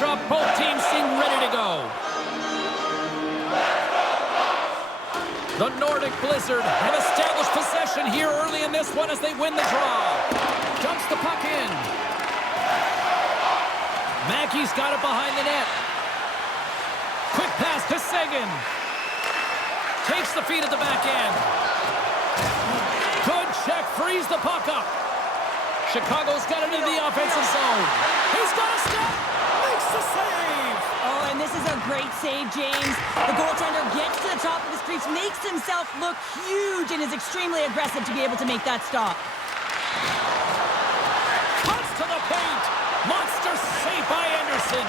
matchup. Both teams seem ready to go. The Nordic Blizzard have established possession here early in this one as they win the draw. Dumps the puck in. Mackey's got it behind the net. Quick pass to Saison. Takes the feed at the back end. Good check, frees the puck up. Chicago's got it into the offensive zone. He's got a step, makes the save. Oh, and this is a great save, James. The goaltender gets to the top of his crease, makes himself look huge, and is extremely aggressive to be able to make that stop. Cuts to the paint. Monster save by Anderson.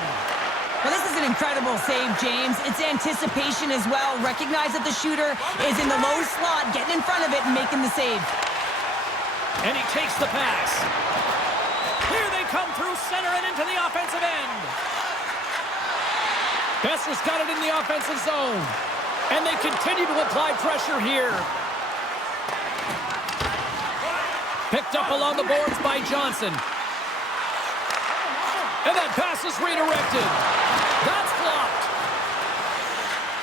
Well, this is an incredible save, James. It's anticipation as well. Recognize that the shooter is in the low slot, getting in front of it and making the save. And he takes the pass. Here they come through center and into the offensive end. Besser's got it in the offensive zone. And they continue to apply pressure here. Picked up along the boards by Johnson. And that pass is redirected. That's blocked.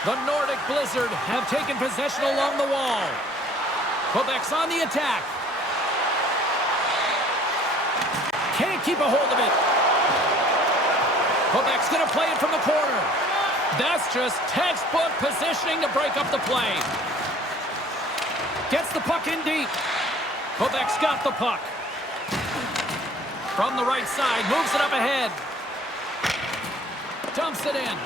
The Nordic Blizzard have taken possession along the wall. Quebec's on the attack. Can't keep a hold of it. Quebec's going to play it from the corner. That's just textbook positioning to break up the play. Gets the puck in deep. Quebec's got the puck. From the right side, moves it up ahead. Dumps it in.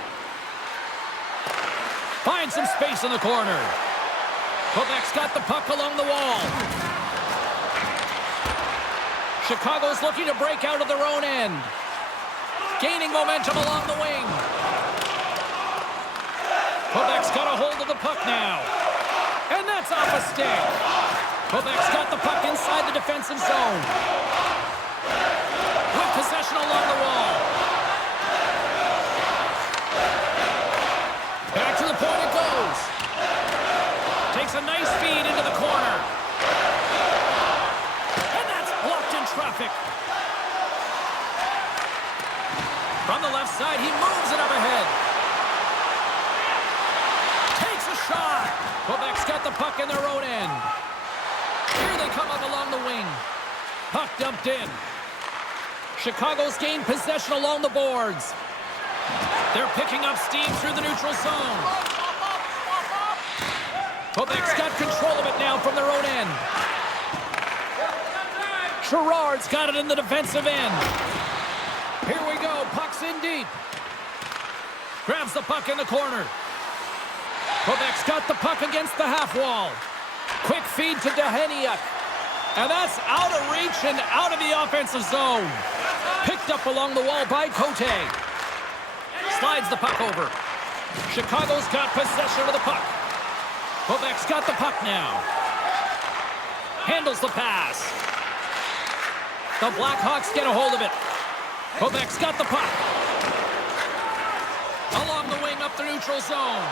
Finds some space in the corner. Quebec's got the puck along the wall. Chicago's looking to break out of their own end. Gaining momentum along the wing. Quebec's got a hold of the puck now. And that's off a stick. Quebec's got the puck inside the defensive zone. With possession along the wall. Back to the point it goes. Takes a nice feed into the corner. And that's blocked in traffic. From the left side, he moves it up ahead. Takes a shot. Quebec's got the puck in their own end. Here they come up along the wing. Puck dumped in. Chicago's gained possession along the boards. They're picking up steam through the neutral zone. Quebec's got control of it now from their own end. Gerard's got it in the defensive end. Here we go. Puck's in deep. Grabs the puck in the corner. Quebec's got the puck against the half wall. Quick feed to Deheniuk. And that's out of reach and out of the offensive zone. Picked up along the wall by Cote. Slides the puck over. Chicago's got possession of the puck. Quebec's got the puck now. Handles the pass. The Blackhawks get a hold of it. Quebec's got the puck. Along the wing up the neutral zone.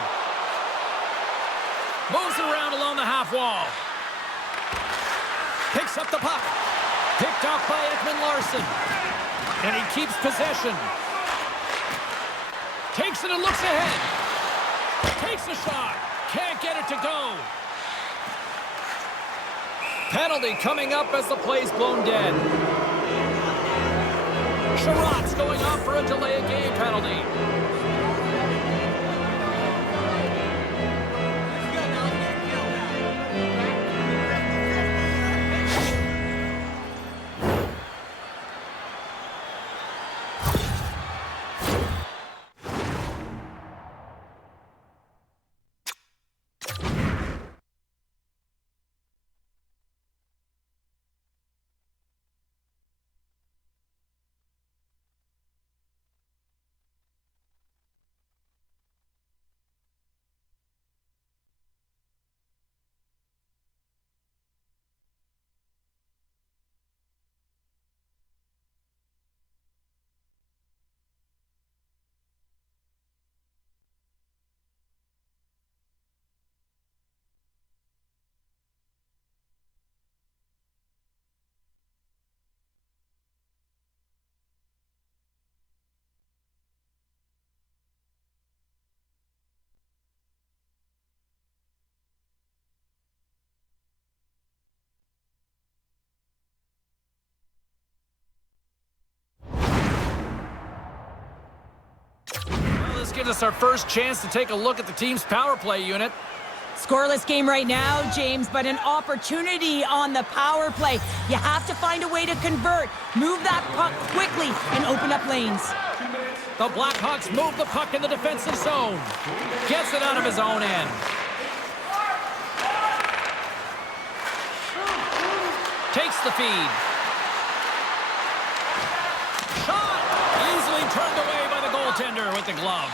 Moves it around along the half wall. Picks up the puck. Picked off by Ekman-Larsson. And he keeps possession. Takes it and looks ahead. Takes a shot. Can't get it to go. Penalty coming up as the play's blown dead. Sherratt's going off for a delay of game penalty. This gives us our first chance to take a look at the team's power play unit. Scoreless game right now, James, but an opportunity on the power play. You have to find a way to convert. Move that puck quickly and open up lanes. The Blackhawks move the puck in the defensive zone. Gets it out of his own end. Takes the feed. Shot! Easily turned away by the goaltender with the glove.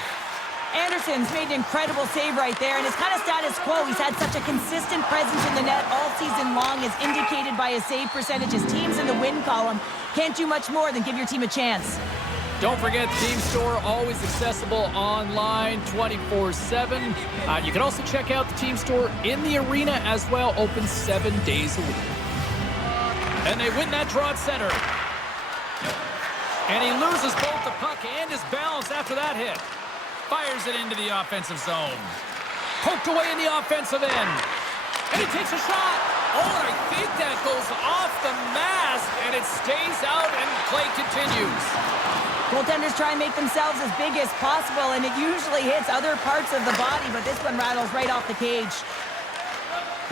Anderson's made an incredible save right there, and it's kind of status quo. He's had such a consistent presence in the net all season long, as indicated by his save percentages. Teams in the win column can't do much more than give your team a chance. Don't forget, Team Store, always accessible online 24/7. You can also check out the Team Store in the arena as well, open 7 days a week. And they win that draw at center. And he loses both the puck and his balance after that hit. Fires it into the offensive zone. Poked away in the offensive end. And he takes a shot. Oh, and I think that goes off the mask, and it stays out, and play continues. Goaltenders try and make themselves as big as possible, and it usually hits other parts of the body, but this one rattles right off the cage.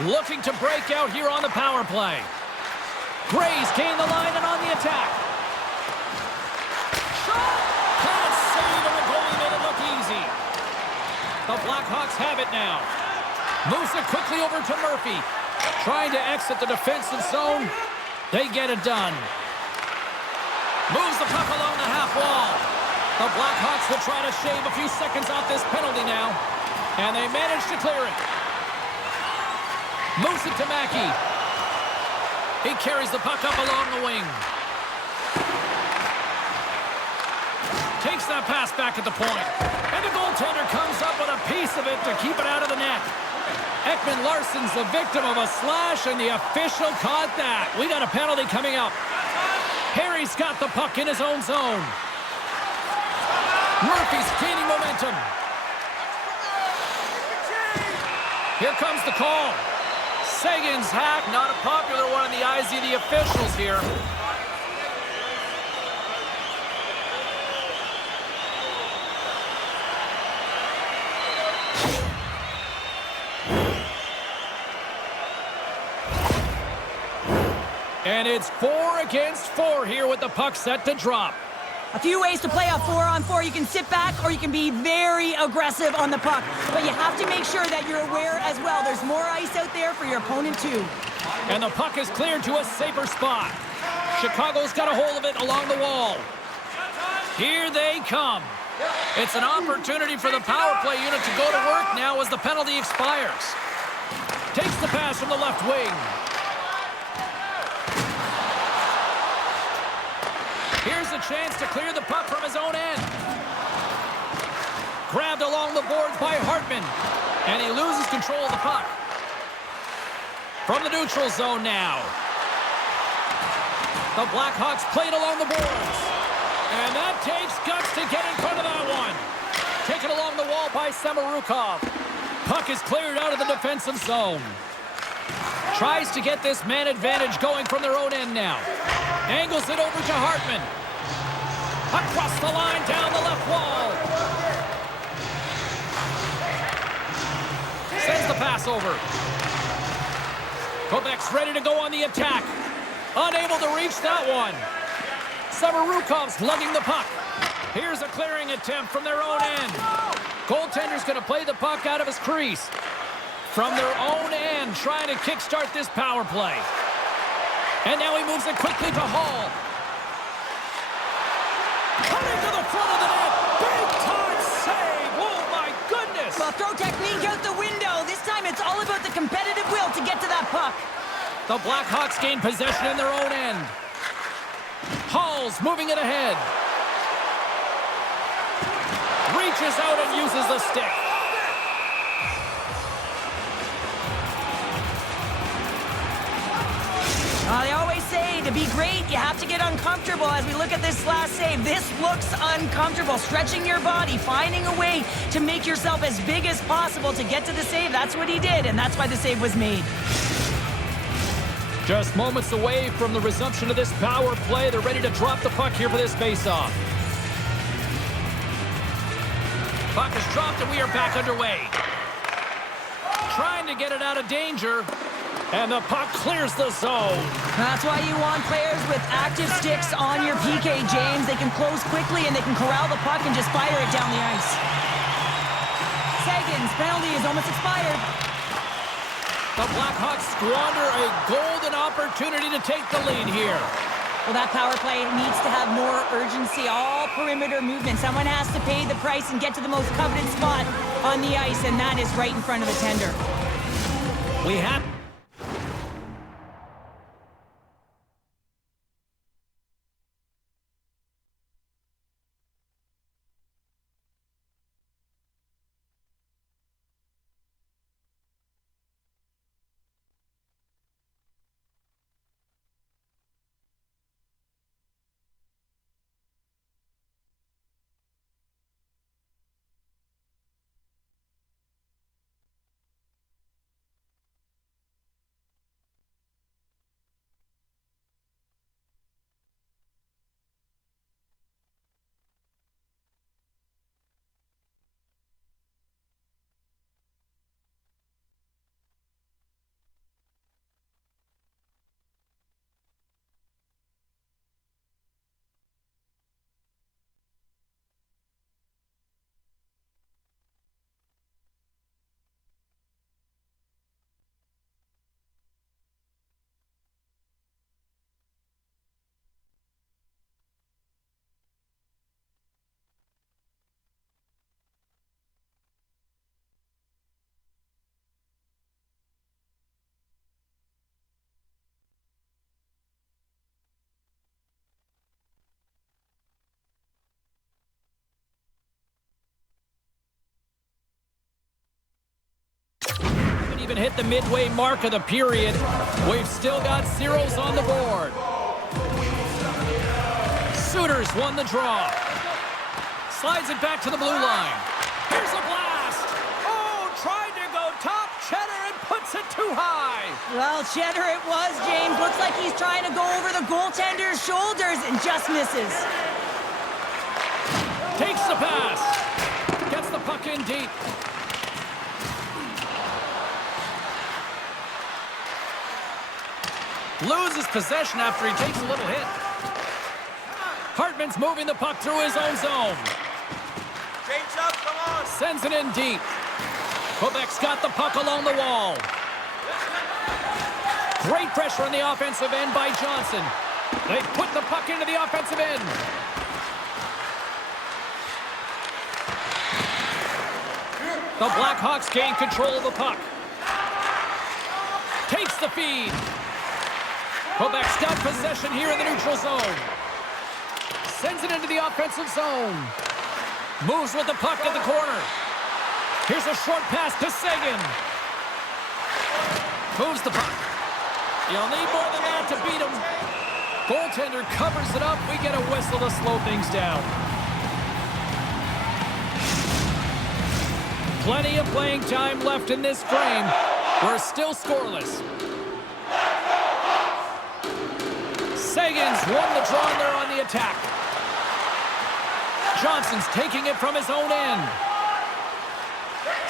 Looking to break out here on the power play. Gray's gained the line and on the attack. Shot! Can't save, and the goalie made it look easy. The Blackhawks have it now. Moves it quickly over to Murphy. Trying to exit the defensive zone. They get it done. Moves the puck along the half wall. The Blackhawks will try to shave a few seconds off this penalty now. And they manage to clear it. Moves it to Mackey. He carries the puck up along the wing. Takes that pass back at the point. And the goaltender comes up with a piece of it to keep it out of the net. Ekman Larsson's the victim of a slash, and the official caught that. We got a penalty coming up. Harry's got the puck in his own zone. Murphy's gaining momentum. Here comes the call. Sagan's hack, not a popular one in the eyes of the officials here. And it's 4 against 4 here with the puck set to drop. A few ways to play a 4-on-4. You can sit back or you can be very aggressive on the puck. But you have to make sure that you're aware as well. There's more ice out there for your opponent too. And the puck is cleared to a safer spot. Chicago's got a hold of it along the wall. Here they come. It's an opportunity for the power play unit to go to work now as the penalty expires. Takes the pass from the left wing. Here's a chance to clear the puck from his own end. Grabbed along the boards by Hartman. And he loses control of the puck. From the neutral zone now. The Blackhawks played along the boards. And that takes guts to get in front of that one. Taken along the wall by Samorukov. Puck is cleared out of the defensive zone. Tries to get this man advantage going from their own end now. Angles it over to Hartman. Across the line, down the left wall. Sends the pass over. Quebec's ready to go on the attack. Unable to reach that one. Samarukov's lugging the puck. Here's a clearing attempt from their own end. Goaltender's going to play the puck out of his crease. From their own end, trying to kickstart this power play. And now he moves it quickly to Hall. Coming to the front of the net. Big time save. Oh, my goodness. Well, throw technique out the window. This time it's all about the competitive will to get to that puck. The Blackhawks gain possession in their own end. Hall's moving it ahead. Reaches out and uses the stick. They always say to be great, you have to get uncomfortable. As we look at this last save, this looks uncomfortable. Stretching your body, finding a way to make yourself as big as possible to get to the save. That's what he did, and that's why the save was made. Just moments away from the resumption of this power play. They're ready to drop the puck here for this faceoff. Puck is dropped and we are back underway. Trying to get it out of danger. And the puck clears the zone. That's why you want players with active sticks on your PK, James. They can close quickly and they can corral the puck and just fire it down the ice. Sagan's penalty is almost expired. The Blackhawks squander a golden opportunity to take the lead here. Well, that power play needs to have more urgency. All perimeter movement. Someone has to pay the price and get to the most coveted spot on the ice, and that is right in front of the tender. We have... even hit the midway mark of the period. We've still got zeros on the board. Sooners won the draw. Slides it back to the blue line. Here's a blast. Oh, tried to go top. Cheddar and puts it too high. Well, Cheddar it was, James. Looks like he's trying to go over the goaltender's shoulders and just misses. Takes the pass. Gets the puck in deep. Loses possession after he takes a little hit. Hartman's moving the puck through his own zone. Change up, come on. Sends it in deep. Quebec's got the puck along the wall. Great pressure on the offensive end by Johnson. They put the puck into the offensive end. The Blackhawks gain control of the puck. Takes the feed. Quebec's got possession here in the neutral zone. Sends it into the offensive zone. Moves with the puck at the corner. Here's a short pass to Sagan. Moves the puck. You'll need more than that to beat him. Goaltender covers it up. We get a whistle to slow things down. Plenty of playing time left in this frame. We're still scoreless. Sagan's won the draw and they're on the attack. Johnson's taking it from his own end.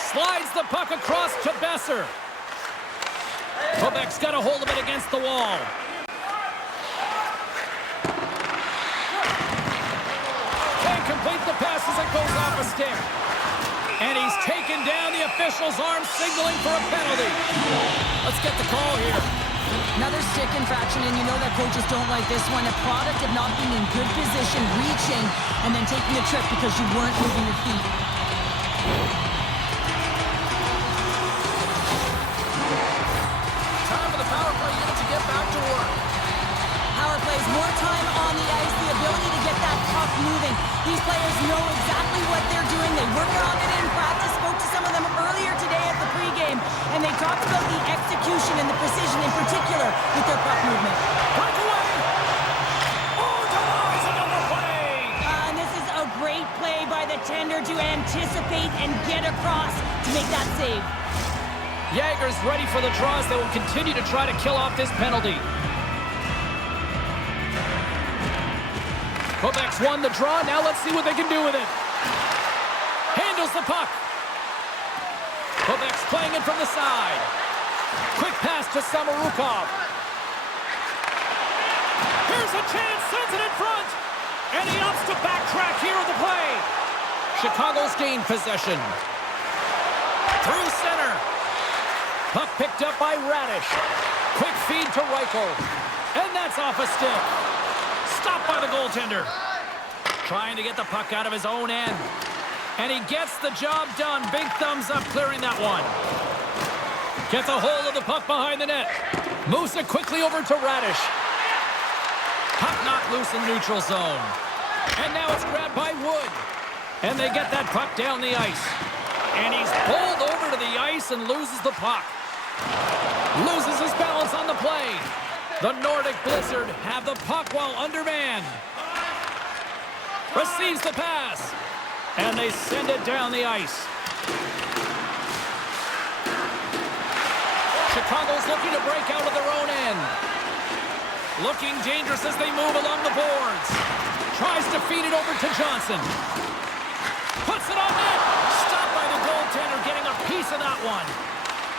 Slides the puck across to Besser. Quebec's got a hold of it against the wall. Can't complete the pass as it goes off a stick. And he's taken down. The official's arm signaling for a penalty. Let's get the call here. Another stick infraction, and you know that coaches don't like this one. A product of not being in good position, reaching, and then taking a trip because you weren't moving your feet. Time for the power play unit to get back to work. Power plays, more time on the ice, the ability to get that puck moving. These players know exactly what they're doing. They work on it in practice. Spoke to some of them earlier today at the pregame, and they talked about the execution and the precision in particular with their puck movement. Breakaway! Oh, denies another play! And this is a great play by the tender to anticipate and get across to make that save. Yager's ready for the draws. They will continue to try to kill off this penalty. Quebec's won the draw. Now let's see what they can do with it. Handle steals the puck. Quebec's playing it from the side. Quick pass to Samarukov. Here's a chance, sends it in front. And he opts to backtrack here on the play. Chicago's gained possession. Through center. Puck picked up by Radish. Quick feed to Reichel. And that's off a stick. Stopped by the goaltender. Trying to get the puck out of his own end. And he gets the job done. Big thumbs up clearing that one. Gets a hold of the puck behind the net. Moves it quickly over to Radish. Puck knocked loose in the neutral zone. And now it's grabbed by Wood. And they get that puck down the ice. And he's pulled over to the ice and loses the puck. Loses his balance on the play. The Nordic Blizzard have the puck while undermanned. Receives the pass. And they send it down the ice. Chicago's looking to break out of their own end. Looking dangerous as they move along the boards. Tries to feed it over to Johnson. Puts it on net. Stopped by the goaltender, getting a piece of that one.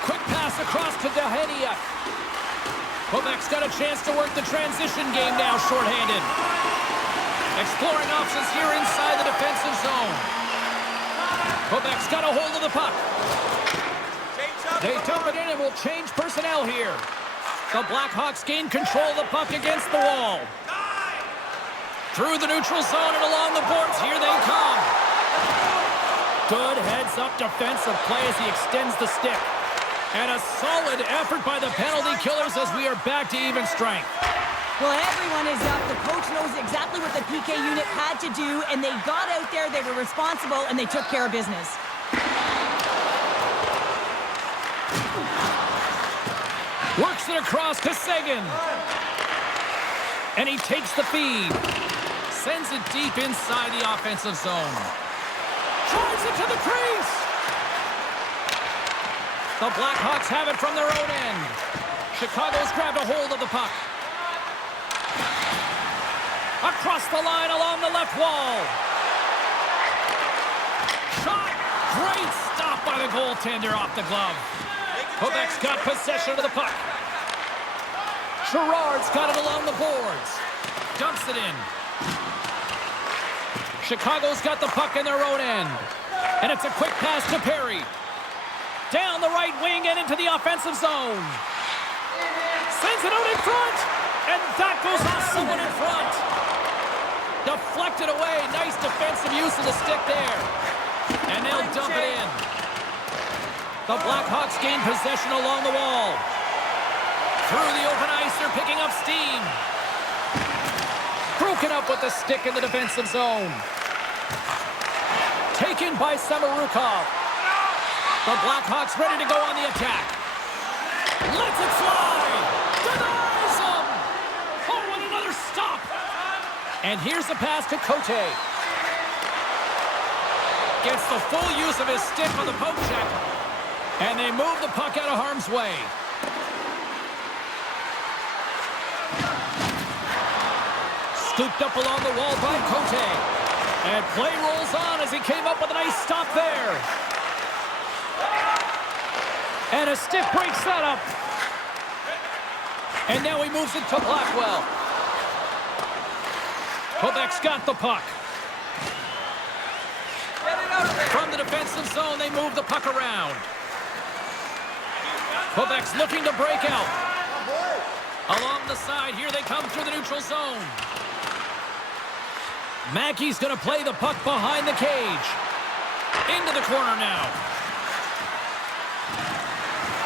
Quick pass across to Daheniuk. Quebec's got a chance to work the transition game now, shorthanded. Exploring options here inside the defensive zone. Quebec's got a hold of the puck. They dump it in and will change personnel here. The Blackhawks gain control of the puck against the wall. Through the neutral zone and along the boards, here they come. Good heads-up defensive play as he extends the stick. And a solid effort by the penalty killers as we are back to even strength. Well, everyone is up. The coach knows exactly what the PK unit had to do, and they got out there, they were responsible, and they took care of business. Works it across to Sagan. And he takes the feed. Sends it deep inside the offensive zone. Drives it to the crease. The Blackhawks have it from their own end. Chicago's grabbed a hold of the puck. Across the line along the left wall. Shot. Great stop by the goaltender off the glove. Quebec's got possession of the puck. Gerard's got it along the boards. Dumps it in. Chicago's got the puck in their own end. And it's a quick pass to Perry. Down the right wing and into the offensive zone. Sends it out in front. And that goes off someone in front. Deflected away. Nice defensive use of the stick there. And they'll dump it in. The Blackhawks gain possession along the wall. Through the open ice, they're picking up steam. Broken up with the stick in the defensive zone. Taken by Samarukov. The Blackhawks ready to go on the attack. Lets it fly. Denies him. Oh, and another stop. And here's the pass to Cote. Gets the full use of his stick on the poke check. And they move the puck out of harm's way. Scooped up along the wall by Cote. And play rolls on as he came up with a nice stop there. And a stick breaks that up. And now he moves it to Blackwell. Quebec's got the puck. From the defensive zone, they move the puck around. Quebec's looking to break out. Along the side, here they come through the neutral zone. Mackey's going to play the puck behind the cage. Into the corner now.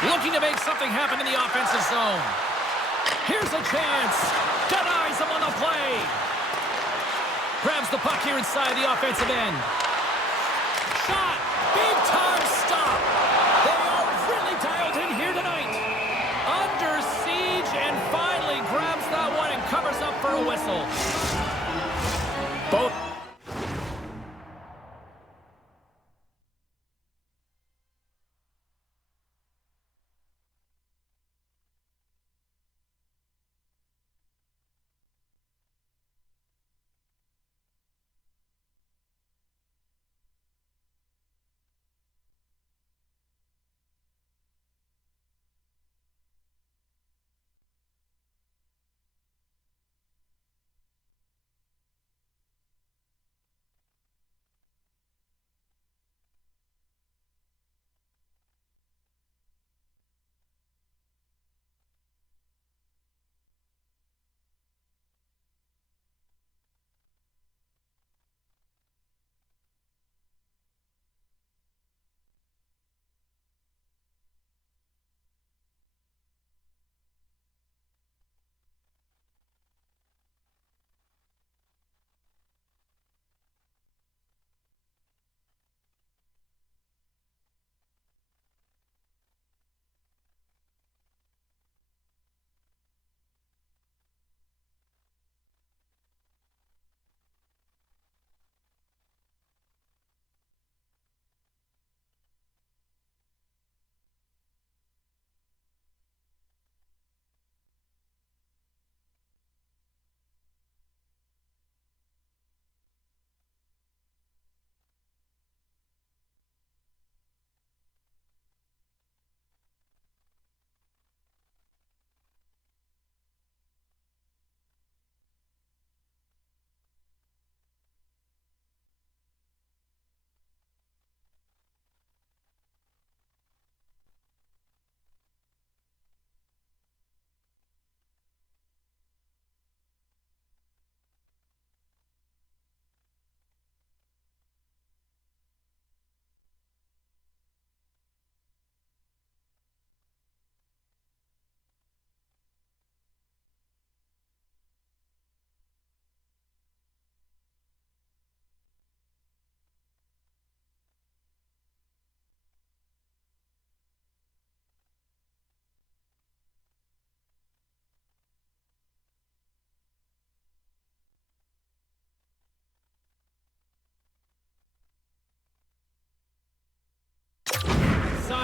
Looking to make something happen in the offensive zone. Here's a chance. Denies him on the play. Grabs the puck here inside the offensive end. Shot. Big time stop. They are really dialed in here tonight. Under siege and finally grabs that one and covers up for a whistle. Both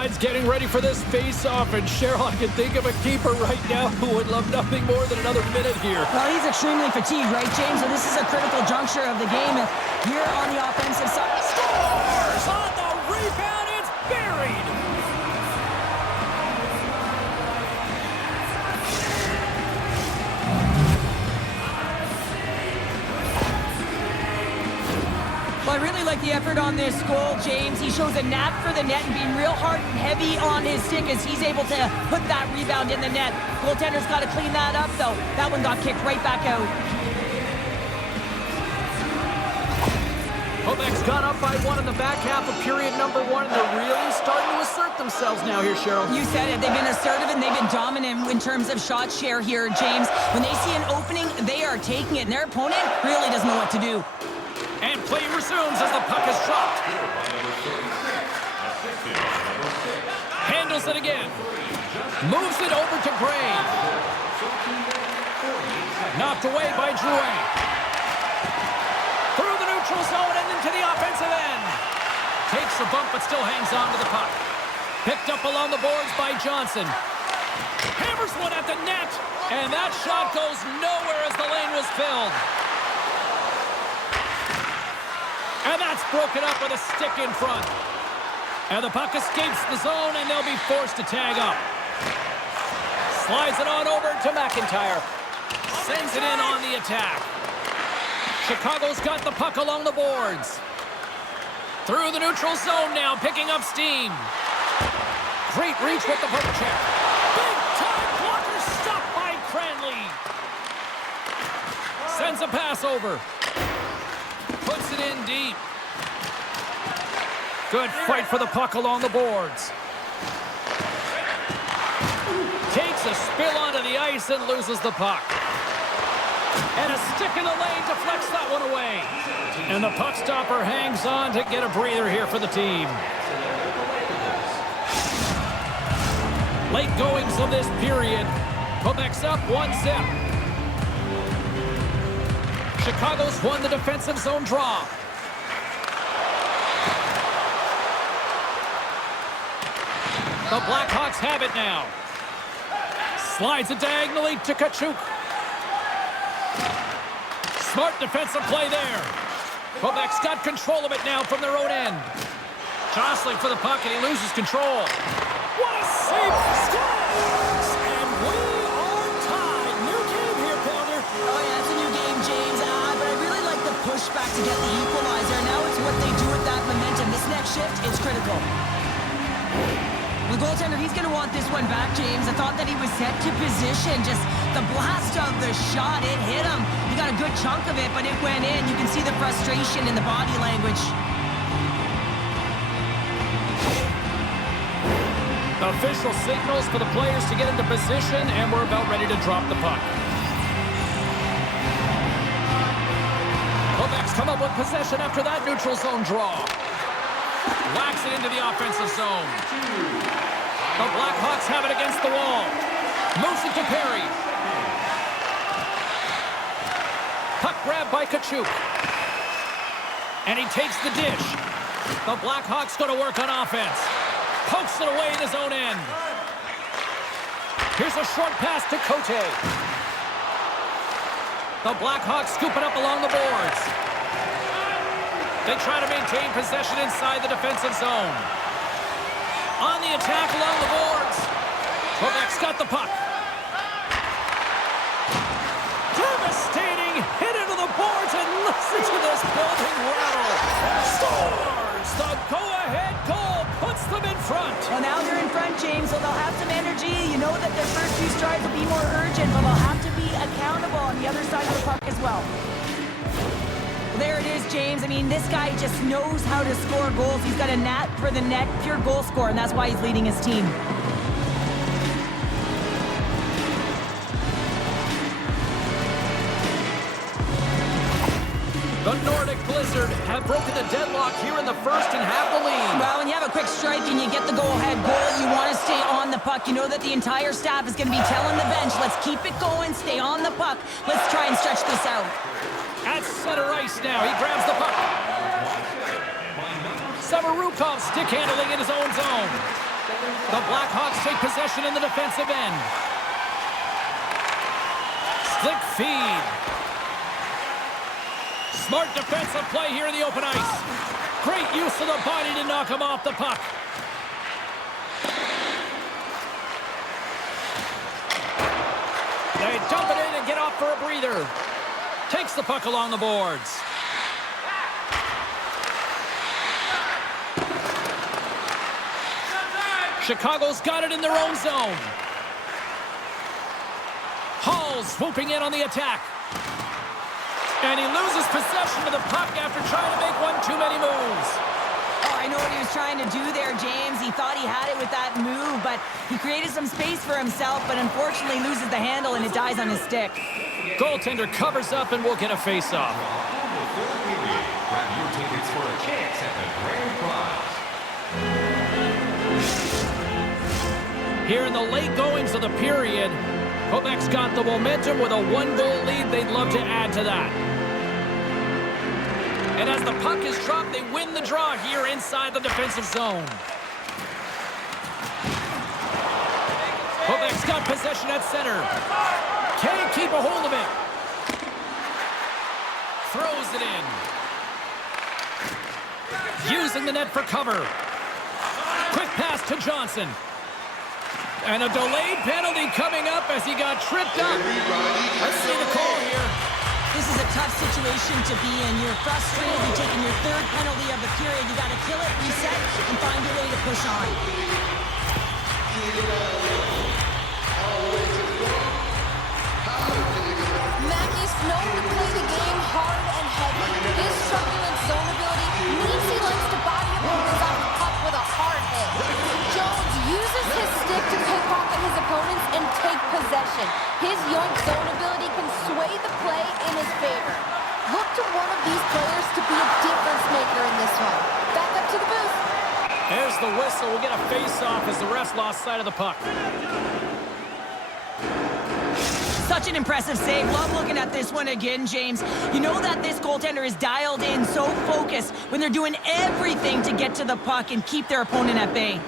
sides getting ready for this face-off, and Cheryl, I can think of a keeper right now who would love nothing more than another minute here. Well, he's extremely fatigued, right, James? So this is a critical juncture of the game. Here on the offensive side. Scores on the rebound. It's buried. Well, I really like the effort on this goal, James. He shows a knack for the net and being real hard and heavy on his stick as he's able to put that rebound in the net. Goaltender's got to clean that up, though. That one got kicked right back out. Quebec's got up by 1 in the back half of period number 1, and they're really starting to assert themselves now here, Cheryl. You said it. They've been assertive and they've been dominant in terms of shot share here, James. When they see an opening, they are taking it, and their opponent really doesn't know what to do. And play resumes as the puck is dropped. Handles it again. Moves it over to Gray. Knocked away by Drouin. Through the neutral zone and into the offensive end. Takes a bump but still hangs on to the puck. Picked up along the boards by Johnson. Hammers one at the net. And that shot goes nowhere as the lane was filled. And that's broken up with a stick in front. And the puck escapes the zone, and they'll be forced to tag up. Slides it on over to McIntyre. Sends it in on the attack. Chicago's got the puck along the boards. Through the neutral zone now, picking up steam. Great reach with the poke check. Big time blocker stopped by Cranley. Sends a pass over. Puts it in deep. Good fight for the puck along the boards. Takes a spill onto the ice and loses the puck. And a stick in the lane deflects that one away. And the puck stopper hangs on to get a breather here for the team. Late goings of this period. Quebec's up 1-0. Chicago's won the defensive zone draw. The Blackhawks have it now. Slides it diagonally to Tkachuk. Smart defensive play there. Quebec's got control of it now from their own end. Jostling for the puck, and he loses control. What a save! Scores! And we are tied. New game here, Pounder. Oh, yeah, it's a new game, James. But I really like the pushback to get the equalizer. Now it's what they do with that momentum. This next shift is critical. The goaltender, he's going to want this one back, James. I thought that he was set to position. Just the blast of the shot, it hit him. He got a good chunk of it, but it went in. You can see the frustration in the body language. Official signals for the players to get into position, and we're about ready to drop the puck. Quebec's come up with possession after that neutral zone draw. Whacks it into the offensive zone. The Blackhawks have it against the wall. Moves it to Perry. Puck grab by Tkachuk. And he takes the dish. The Blackhawks go to work on offense. Pokes it away in his own end. Here's a short pass to Cote. The Blackhawks scoop it up along the boards. They try to maintain possession inside the defensive zone. On the attack along the boards. Quebec's got the puck. Devastating hit into the boards, and listen to this building rattle. Scores! The go-ahead goal puts them in front. Well, now they're in front, James, so they'll have some energy. You know that their first few strides will be more urgent, but they'll have to be accountable on the other side of the puck as well. There it is, James. I mean, this guy just knows how to score goals. He's got a knack for the net, pure goal scorer, and that's why he's leading his team. The Nordic Blizzard have broken the deadlock here in the first and have the lead. Well, when you have a quick strike and you get the go-ahead goal, you want to stay on the puck. You know that the entire staff is going to be telling the bench, let's keep it going, stay on the puck. Let's try and stretch this out. At center ice now, he grabs the puck. Samarukov stick handling in his own zone. The Blackhawks take possession in the defensive end. Slick feed. Smart defensive play here in the open ice. Great use of the body to knock him off the puck. They dump it in and get off for a breather. Takes the puck along the boards. Chicago's got it in their own zone. Hall swooping in on the attack. And he loses possession of the puck after trying to make one too many moves. Oh, I know what he was trying to do there, James. He thought he had it with that move, but he created some space for himself, but unfortunately loses the handle and it dies on his stick. Goaltender covers up and will get a face-off. Grab your tickets for a chance at the grand prize. Here in the late goings of the period, Quebec's got the momentum with a one-goal lead. They'd love to add to that. And as the puck is dropped, they win the draw here inside the defensive zone. Quebec's got possession at center. Can't keep a hold of it. Throws it in. Using the net for cover. Quick pass to Johnson. And a delayed penalty coming up as he got tripped up. Let's see the call here. This is a tough situation to be in. You're frustrated. You're taking your third penalty of the period. You got to kill it, reset, and find a way to push on. Mackey's known to play the game hard and heavy. His truculent zone ability means he likes to body opponents on the puck with a hard hit. Jones uses his stick to pickpocket his opponents and take possession. His young zone ability can sway the play in his favor. Look to one of these players to be a difference maker in this one. Back up to the booth. There's the whistle. We'll get a face-off as the refs lost sight of the puck. Such an impressive save. Love looking at this one again, James. You know that this goaltender is dialed in, so focused when they're doing everything to get to the puck and keep their opponent at bay.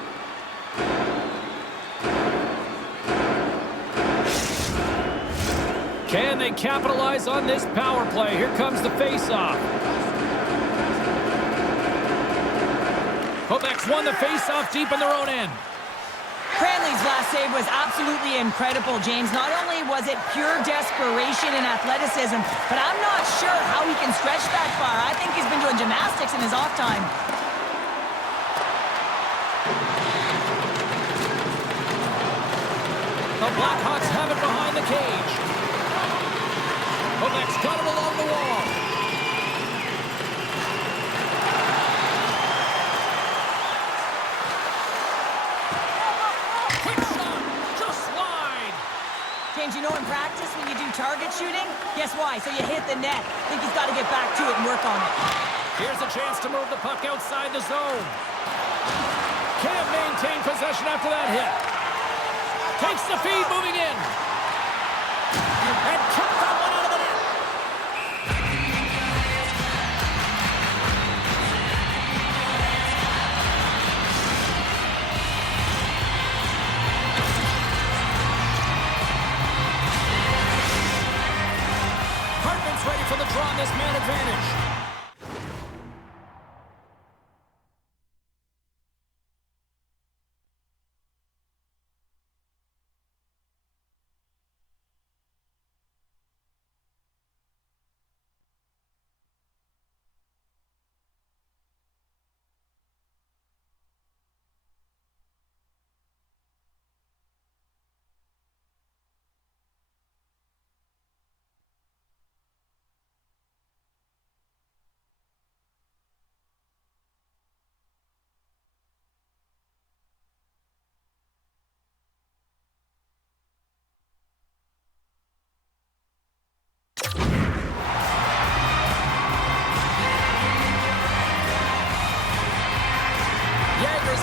Can they capitalize on this power play? Here comes the face-off. Quebec's won the face-off deep in their own end. Cranley's last save was absolutely incredible, James. Not only was it pure desperation and athleticism, but I'm not sure how he can stretch that far. I think he's been doing gymnastics in his off time. The Blackhawks have it behind the cage. Quebec's got it along the wall. Quick shot, just wide. James, you know in practice when you do target shooting, guess why? So you hit the net. I think he's got to get back to it and work on it. Here's a chance to move the puck outside the zone. Can't maintain possession after that hit. Takes the feed, moving in. And kicked that one out of the net. Hartman's ready for the draw on this man advantage.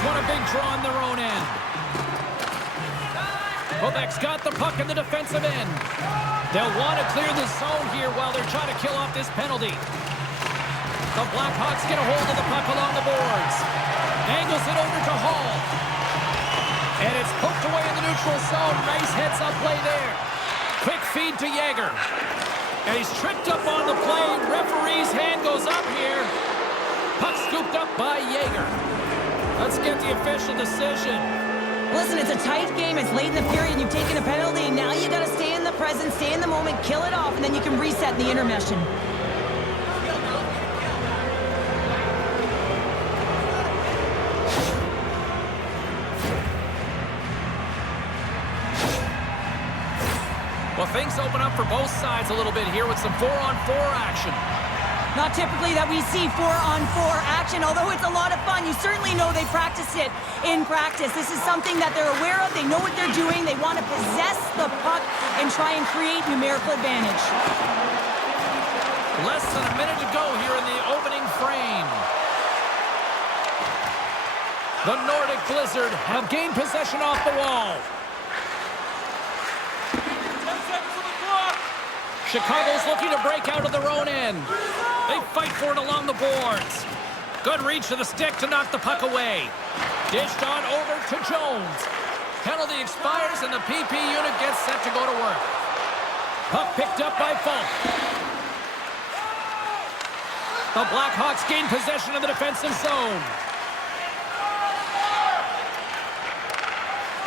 Won a big draw on their own end. Quebec's got the puck in the defensive end. They'll want to clear the zone here while they're trying to kill off this penalty. The Blackhawks get a hold of the puck along the boards. Angles it over to Hall. And it's poked away in the neutral zone. Nice heads-up play there. Quick feed to Yeager. And he's tripped up on the play. Referee's hand goes up here. Puck scooped up by Yeager. Let's get the official decision. Listen, it's a tight game. It's late in the period. You've taken a penalty. Now you got to stay in the present, stay in the moment, kill it off, and then you can reset in the intermission. Well, things open up for both sides a little bit here with some 4-on-4 action. Not typically that we see 4-on-4 action, although it's a lot of fun. You certainly know they practice it in practice. This is something that they're aware of. They know what they're doing. They want to possess the puck and try and create numerical advantage. Less than a minute to go here in the opening frame. The Nordic Blizzard have gained possession off the wall. 10 seconds on the clock. Chicago's looking to break out of their own end. They fight for it along the boards. Good reach of the stick to knock the puck away. Dished on over to Jones. Penalty expires and the PP unit gets set to go to work. Puck picked up by Falk. The Blackhawks gain possession of the defensive zone.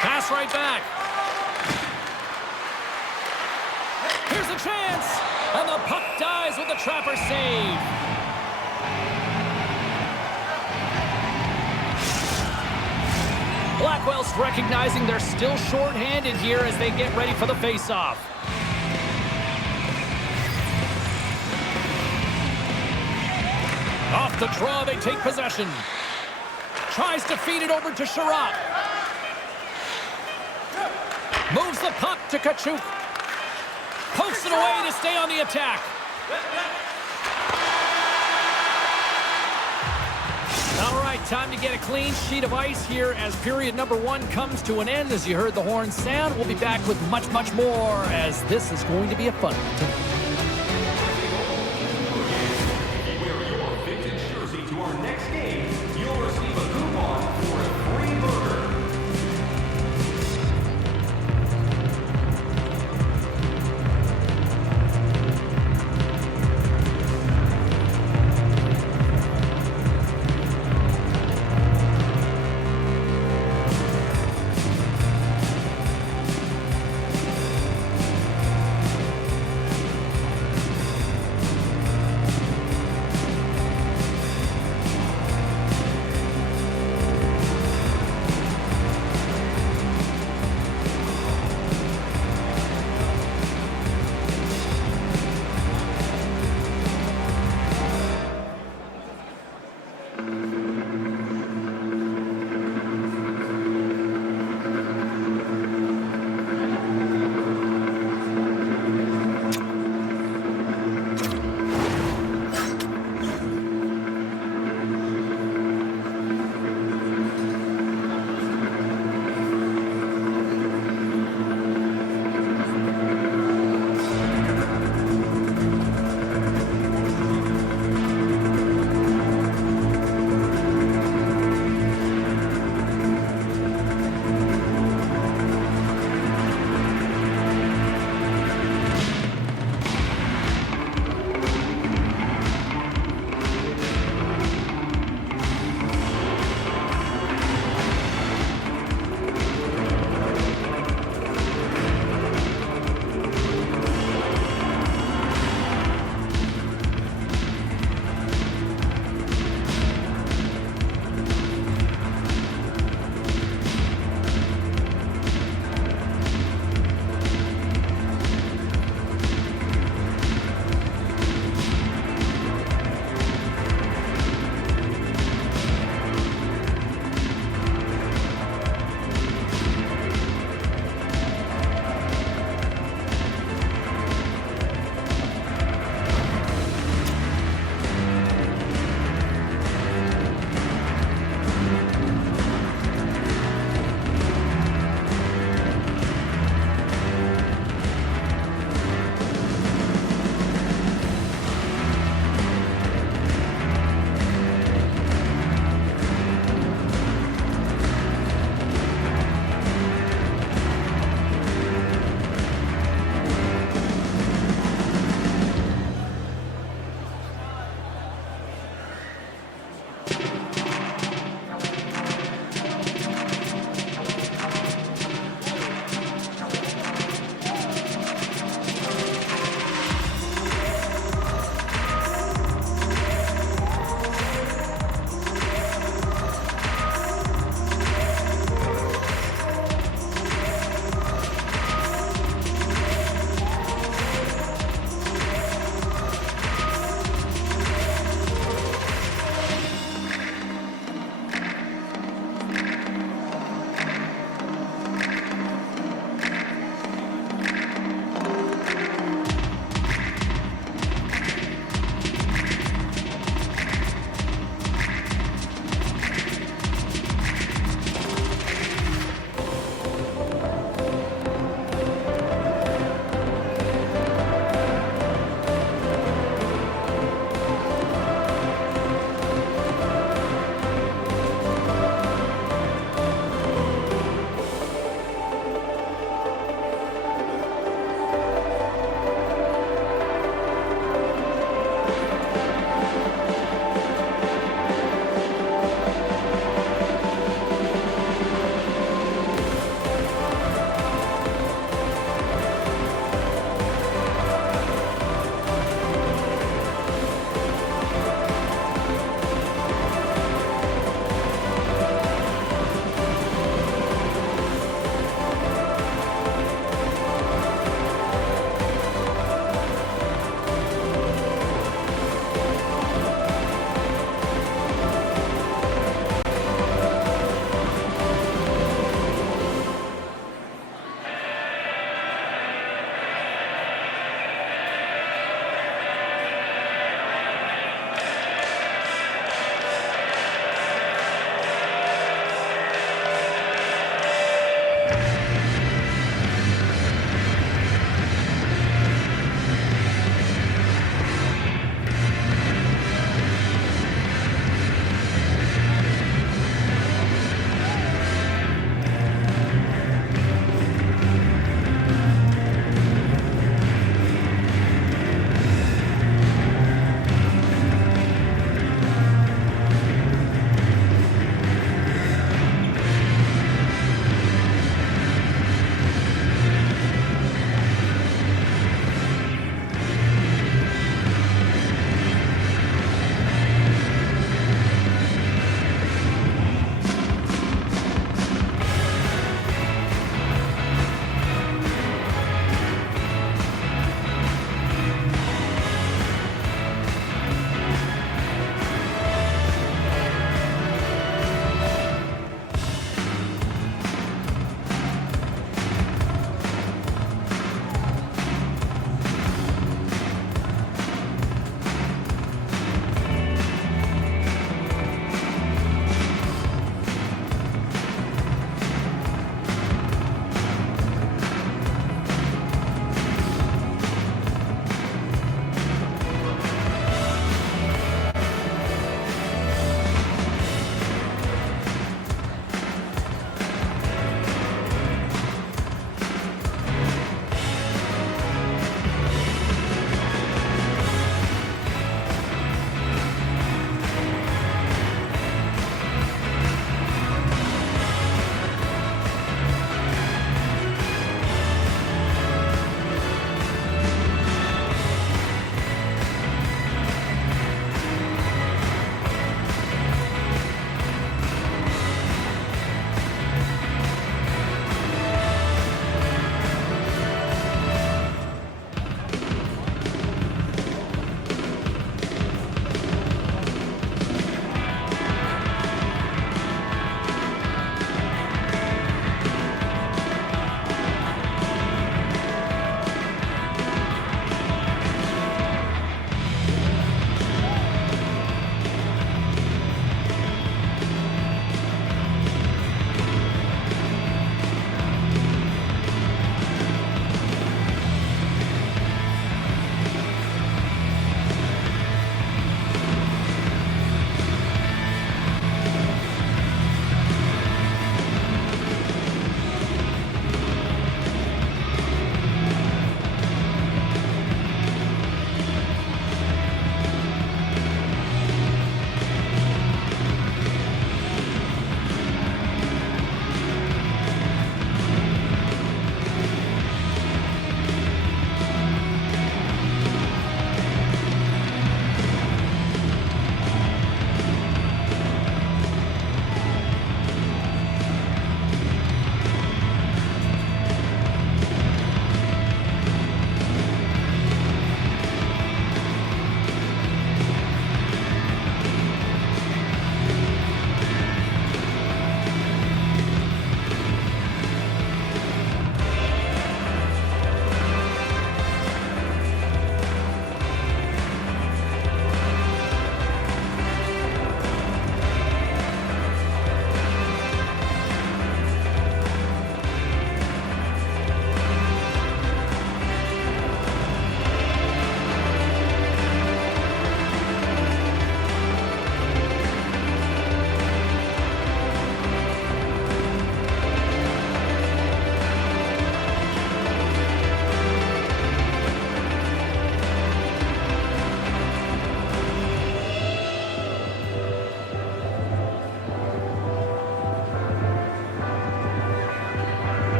Pass right back. Here's a chance. And the puck dies with the Trapper save. Blackwell's recognizing they're still short-handed here as they get ready for the face-off. Off the draw, they take possession. Tries to feed it over to Sherratt. Moves the puck to Kachuk. Pokes it away to stay on the attack. All right, time to get a clean sheet of ice here as period number 1 comes to an end. As you heard the horn sound, we'll be back with much, much more as this is going to be a fun one. Wear your vintage jersey to our next game. You'll receive a coupon for a free burger.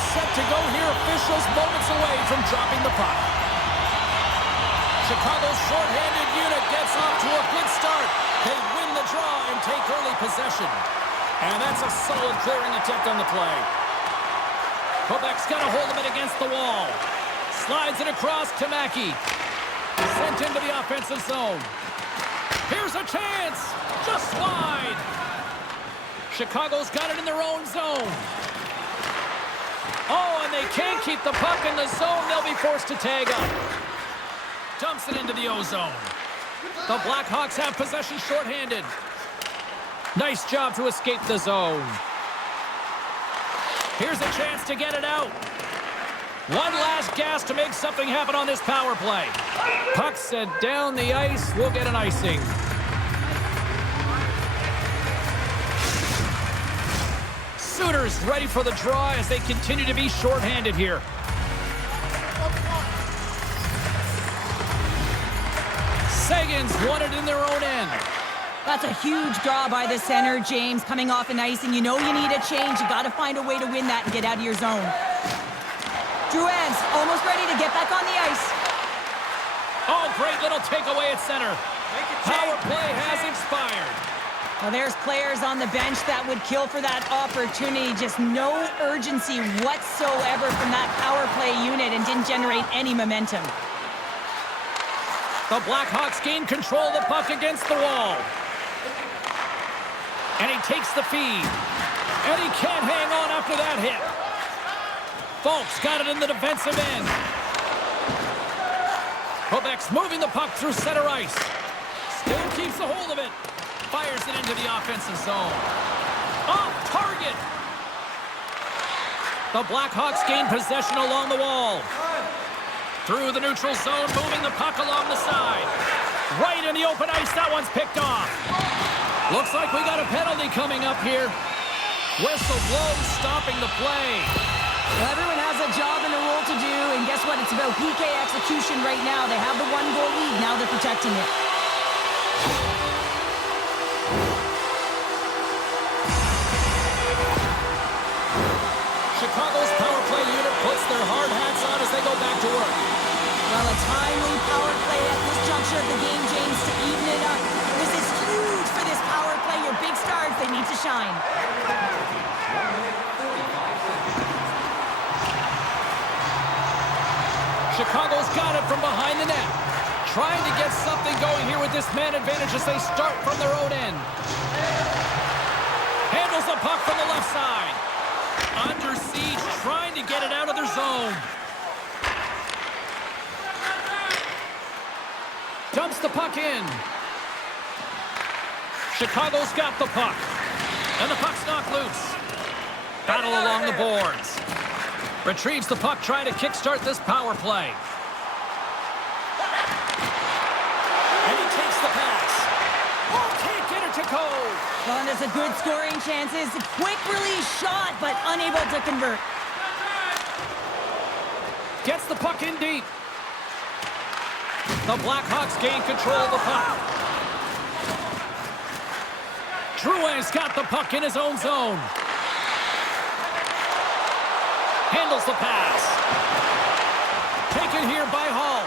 is set to go here. Officials moments away from dropping the puck. Chicago's shorthanded unit gets off to a good start. They win the draw and take early possession. And that's a solid clearing attempt on the play. Quebec's got a hold of it against the wall. Slides it across to Mackey. Sent into the offensive zone. Here's a chance. Just wide. Chicago's got it in their own zone. Oh, and they can't keep the puck in the zone. They'll be forced to tag up. Dumps it into the O-zone. The Blackhawks have possession shorthanded. Nice job to escape the zone. Here's a chance to get it out. One last gas to make something happen on this power play. Puck sent down the ice. We'll get an icing. Sooners ready for the draw as they continue to be shorthanded here. Sagan's won it in their own end. That's a huge draw by the center, James, coming off an ice, and you know you need a change. You got to find a way to win that and get out of your zone. Drouin's almost ready to get back on the ice. Oh, great little takeaway at center. Power play has expired. Well, there's players on the bench that would kill for that opportunity. Just no urgency whatsoever from that power play unit and didn't generate any momentum. The Blackhawks gain control of the puck against the wall. And he takes the feed. And he can't hang on after that hit. Folks got it in the defensive end. Quebec's moving the puck through center ice. Still keeps a hold of it. Fires it into the offensive zone. Off target. The Blackhawks gain possession along the wall. Through the neutral zone, moving the puck along the side. Right in the open ice, that one's picked off. Looks like we got a penalty coming up here. Whistle blows, stopping the play. Well, everyone has a job and a role to do, and guess what? It's about PK execution right now. They have the one-goal lead. Now they're protecting it. Chicago's power play unit puts their hard hats on as they go back to work. Well, a timely power play at this juncture of the game, James, to even it up. This is huge for this power play. Your big stars, they need to shine. Chicago's got it from behind the net. Trying to get something going here with this man advantage as they start from their own end. Handles the puck from the left side. Under siege, trying to get it out of their zone. Dumps the puck in. Chicago's got the puck. And the puck's knocked loose. Battle along the boards. Retrieves the puck, trying to kickstart this power play. And he takes the pass. Oh, can't get it to go. Well, and there's a good scoring chances. Quick release shot, but unable to convert. Gets the puck in deep. The Blackhawks gain control of the puck. Drouin's got the puck in his own zone. Handles the pass. Taken here by Hall.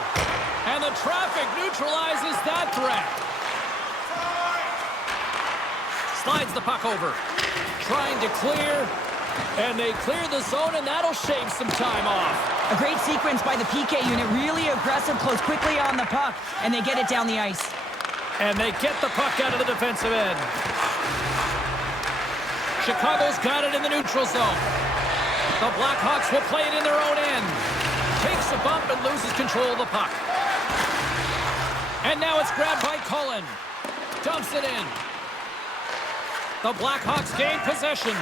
And the traffic neutralizes that threat. Slides the puck over. Trying to clear. And they clear the zone, and that'll shave some time off. A great sequence by the PK unit. Really aggressive, close quickly on the puck, and they get it down the ice. And they get the puck out of the defensive end. Chicago's got it in the neutral zone. The Blackhawks will play it in their own end. Takes a bump and loses control of the puck. And now it's grabbed by Cullen. Dumps it in. The Blackhawks gain possession.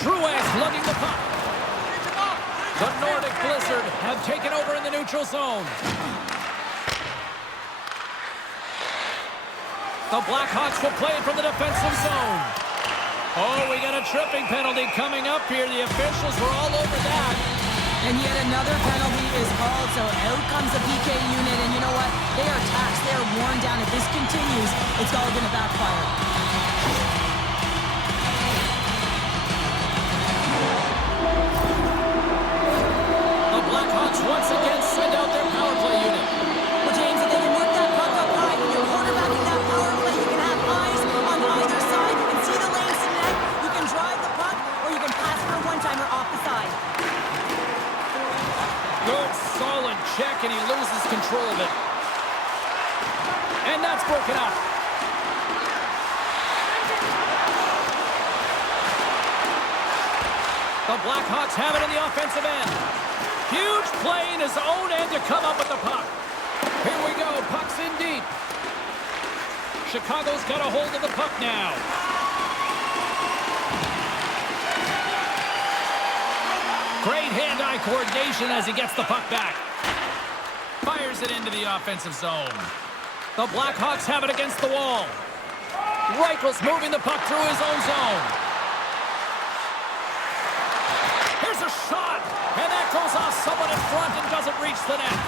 Drouin's lugging the puck. The Nordic Blizzard have taken over in the neutral zone. The Blackhawks will play it from the defensive zone. Oh, we got a tripping penalty coming up here. The officials were all over that. And yet another penalty is called, so out comes the PK unit, and you know what? They are taxed, they are worn down. If this continues, it's all going to backfire. check, and he loses control of it. And that's broken up. The Blackhawks have it in the offensive end. Huge play in his own end to come up with the puck. Here we go. Puck's in deep. Chicago's got a hold of the puck now. Great hand-eye coordination as he gets the puck back. Fires it into the offensive zone. The Blackhawks have it against the wall. Reichel's moving the puck through his own zone. Here's a shot, and that goes off someone in front and doesn't reach the net.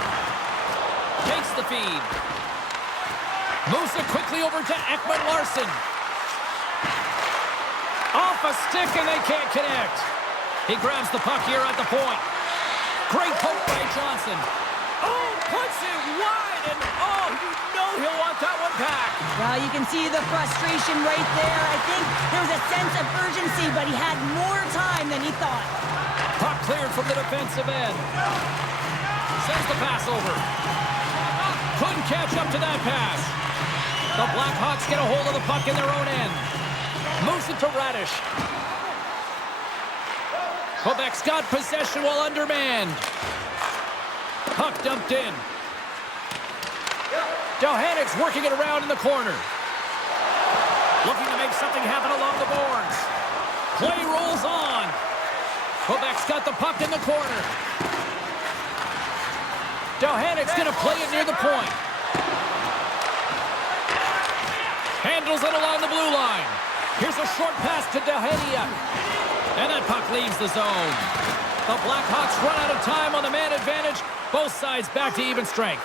Takes the feed. Moves it quickly over to Ekman Larsson. Off a stick, and they can't connect. He grabs the puck here at the point. Great poke by Johnson. Oh, puts it wide, and oh, you know he'll want that one back. Well, you can see the frustration right there. I think there was a sense of urgency, but he had more time than he thought. Puck cleared from the defensive end. Sends the pass over. Couldn't catch up to that pass. The Blackhawks get a hold of the puck in their own end. Moves it to Radish. Quebec's got possession while undermanned. Puck dumped in. Johannik's working it around in the corner. Looking to make something happen along the boards. Play rolls on. Quebec's got the puck in the corner. Johannik's going to play it near the point. Handles it along the blue line. Here's a short pass to Dahenia. And that puck leaves the zone. The Blackhawks run out of time on the man advantage. Both sides back to even strength.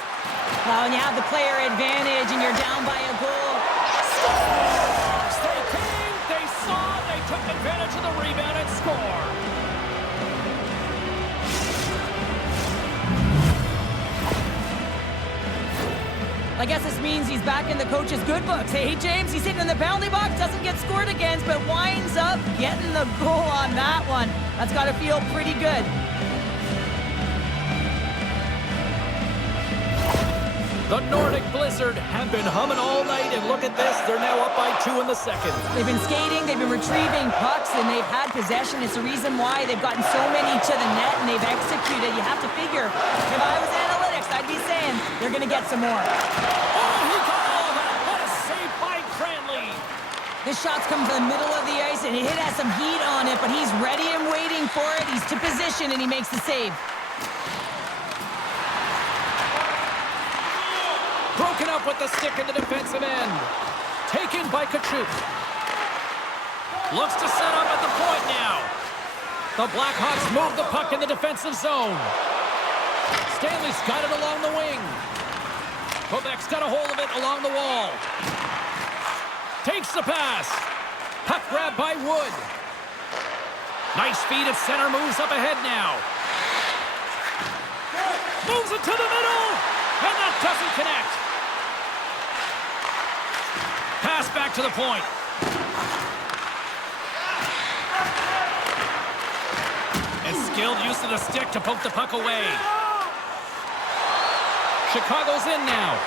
Well, when you have the player advantage and you're down by a goal. Scores! They came, they saw, they took advantage of the rebound and scored. I guess this means he's back in the coach's good books. Hey, James, he's sitting in the penalty box, doesn't get scored against, but winds up getting the goal on that one. That's got to feel pretty good. The Nordic Blizzard have been humming all night, and look at this, they're now up by 2 in the second. They've been skating, they've been retrieving pucks, and they've had possession. It's the reason why they've gotten so many to the net, and they've executed. You have to figure, if I was analytics, I'd be saying they're going to get some more. Oh, he got all of that. What a save by Cranley. This shot's come to the middle of the ice, and it has some heat on it, but he's ready and waiting for it. He's to position, and he makes the save. Broken up with the stick in the defensive end. Taken by Kachuk. Looks to set up at the point now. The Blackhawks move the puck in the defensive zone. Stanley's got it along the wing. Quebec's got a hold of it along the wall. Takes the pass. Puck grab by Wood. Nice feed at center, moves up ahead now. Moves it to the middle, and that doesn't connect. Pass back to the point. And skilled use of the stick to poke the puck away. Chicago's in now.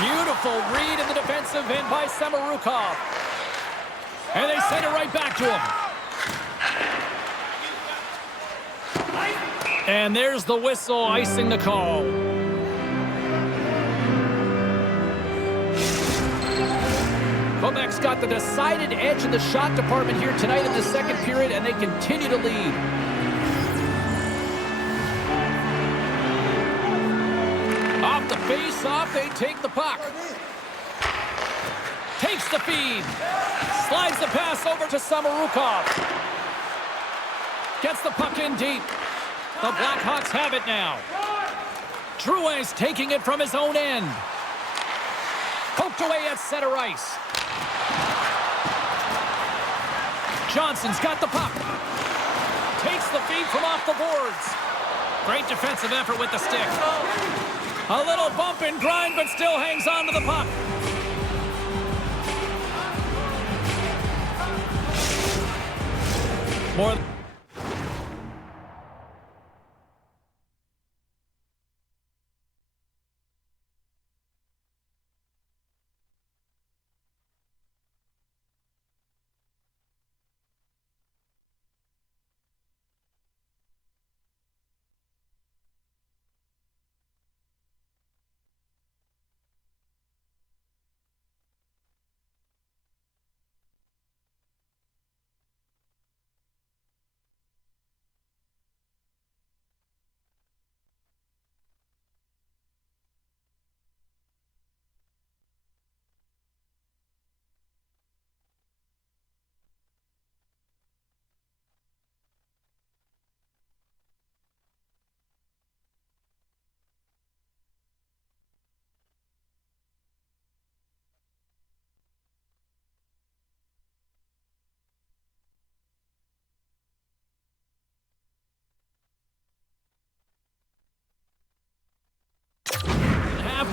Beautiful read in the defensive end by Samorukov. And they send it right back to him. And there's the whistle icing the call. Quebec's got the decided edge in the shot department here tonight in the second period, and they continue to lead. Off the face-off, they take the puck. Takes the feed. Slides the pass over to Samorukov. Gets the puck in deep. The Blackhawks have it now. Drouin's taking it from his own end. Poked away at center ice. Johnson's got the puck. Takes the feed from off the boards. Great defensive effort with the stick. A little bump and grind, but still hangs on to the puck. More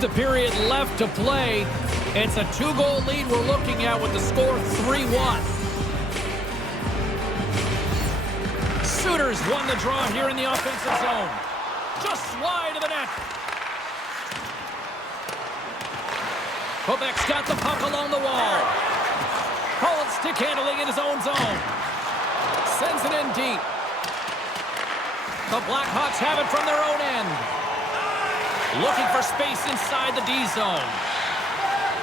the period left to play. It's a 2-goal lead we're looking at with the score 3-1. Sooners won the draw here in the offensive zone. Just wide of the net. Quebec's got the puck along the wall. Holland stick handling in his own zone. Sends it in deep. The Blackhawks have it from their own end. Looking for space inside the D zone.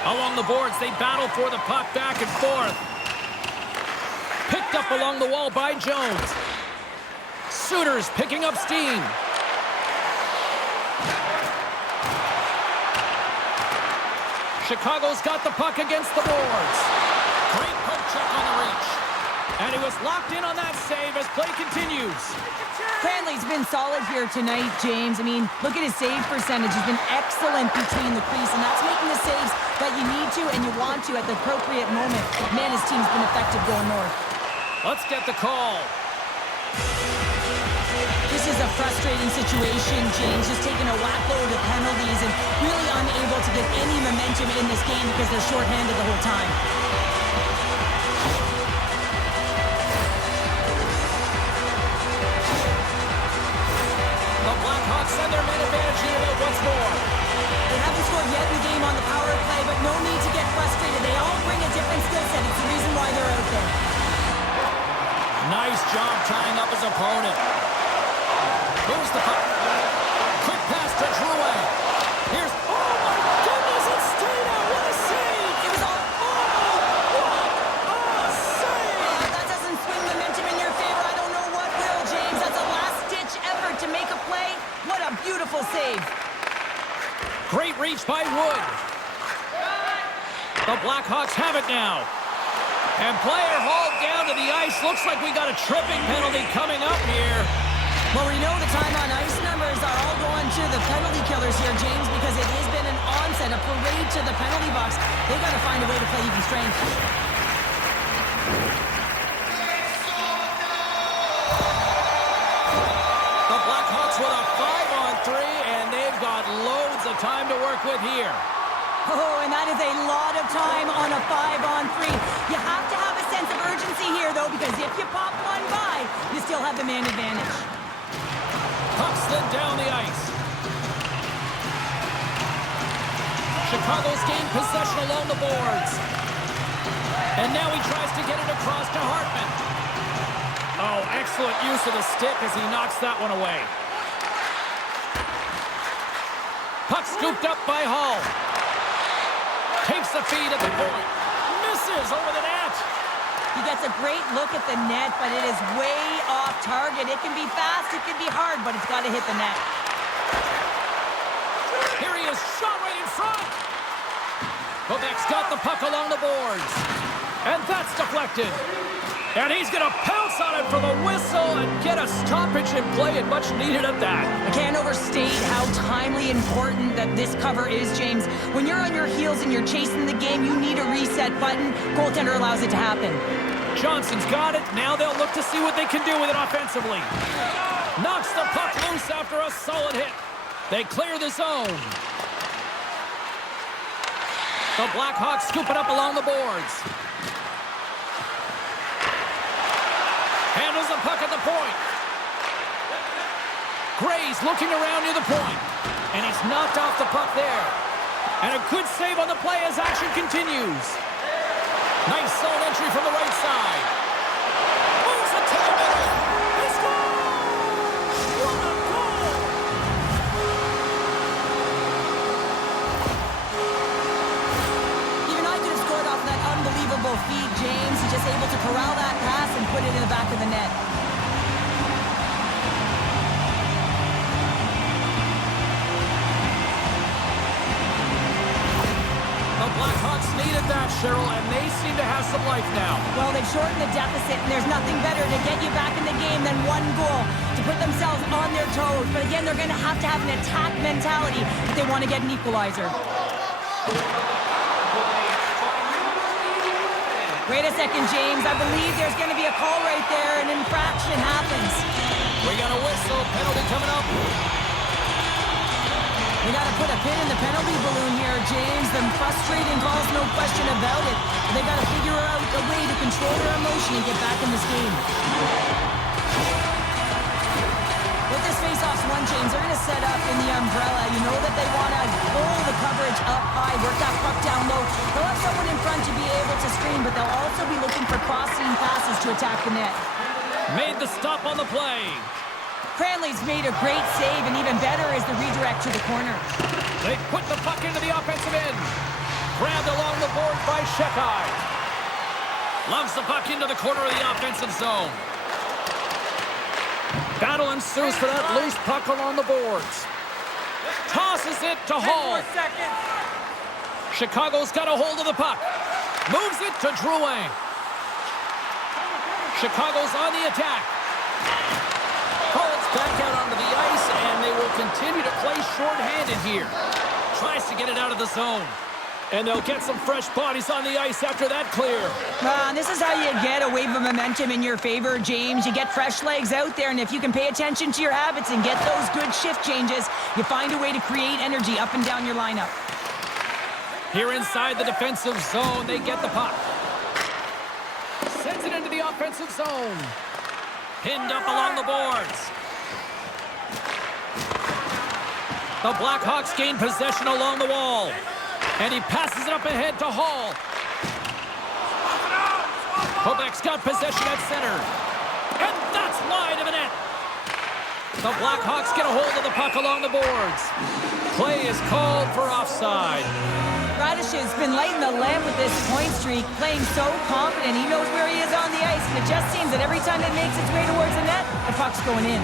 Along the boards, they battle for the puck back and forth. Picked up along the wall by Jones. Sooners picking up steam. Chicago's got the puck against the boards. Great poke check on the reach. And he was locked in on that save as play continues. Cranley's been solid here tonight, James. I mean, look at his save percentage. He's been excellent between the crease, and that's making the saves that you need to and you want to at the appropriate moment. Man, his team's been effective going north. Let's get the call. This is a frustrating situation, James, just taking a whack load of penalties and really unable to get any momentum in this game because they're shorthanded the whole time. The Blackhawks send their man advantage unit out once more. They haven't scored yet in the game on the power play, but no need to get frustrated. They all bring a different skill set. It's the reason why they're out there. Nice job tying up his opponent. Here's the puck. Quick pass to Drouin. Here's... Oh, my goodness, it's stayed out. What a save. It was all... Oh, save. That doesn't swing momentum in your favor. I don't know what will, James. That's a last-ditch effort to make a play. What a beautiful save. Great reach by Wood. The Blackhawks have it now. And player hauled down to the ice. Looks like we got a tripping penalty coming up here. Well, we know the time on ice numbers are all going to the penalty killers here, James, because it has been an onset, a parade to the penalty box. They got to find a way to play even strength. The Blackhawks with a 5-on-3, and they've got loads of time to work with here. Oh, and that is a lot of time on a 5-on-3. You have to have a sense of urgency here, though, because if you pop one by, you still have the man advantage. Puck slid down the ice. Chicago's gained possession along the boards. And now he tries to get it across to Hartman. Oh, excellent use of the stick as he knocks that one away. Puck scooped up by Hall. Takes the feed at the point. Misses over the net. He gets a great look at the net, but it is way off target. It can be fast, it can be hard, but it's got to hit the net. Here he is, shot right in front. Quebec's got the puck along the boards. And that's deflected. And he's going to pounce on it for the whistle and get a stoppage in play, and much needed at that. I can't overstate how timely important that this cover is, James. When you're on your heels and you're chasing the game, you need a reset button. Goaltender allows it to happen. Johnson's got it. Now they'll look to see what they can do with it offensively. Knocks the puck loose after a solid hit. They clear the zone. The Blackhawks scoop it up along the boards. Handles the puck at the point. Gray's looking around near the point. And he's knocked off the puck there. And a good save on the play as action continues. Nice zone entry from the right side. Moves it to the middle. He scores! What a goal! Even I could have scored off that unbelievable feed, James. He's just able to corral that pass and put it in the back of the net. The Blackhawks needed that, Cheryl, and they seem to have some life now. Well, they've shortened the deficit, and there's nothing better to get you back in the game than one goal to put themselves on their toes. But again, they're going to have an attack mentality if they want to get an equalizer. Wait a second, James. I believe there's going to be a call right there. An infraction happens. We got a whistle. Penalty coming up. They got to put a pin in the penalty balloon here, James. The frustrating calls, no question about it. They got to figure out a way to control their emotion and get back in this game. With this face-off's won, James, they're going to set up in the umbrella. You know that they want to pull the coverage up high, work that puck down low. They'll have someone in front to be able to screen, but they'll also be looking for crossing passes to attack the net. Made the stop on the play. Cranley's made a great save, and even better is the redirect to the corner. They put the puck into the offensive end. Grabbed along the board by S.O.A.C.J.V. Loves the puck into the corner of the offensive zone. Battle ensues for that loose puck along the boards. Tosses it to Hall. Chicago's got a hold of the puck. Moves it to Drouin. Chicago's on the attack. Holds back out onto the ice, and they will continue to play shorthanded here. Tries to get it out of the zone. And they'll get some fresh bodies on the ice after that clear. This is how you get a wave of momentum in your favor, James. You get fresh legs out there, and if you can pay attention to your habits and get those good shift changes, you find a way to create energy up and down your lineup. Here inside the defensive zone, they get the puck. Sends it into the offensive zone. Pinned up along the boards. The Blackhawks gain possession along the wall. And he passes it up ahead to Hall. Quebec's got possession at center. And that's wide of the net. The Blackhawks get a hold of the puck along the boards. Play is called for offside. Radish has been lighting the lamp with this point streak, playing so confident. He knows where he is on the ice, and it just seems that every time it makes its way towards the net, the puck's going in.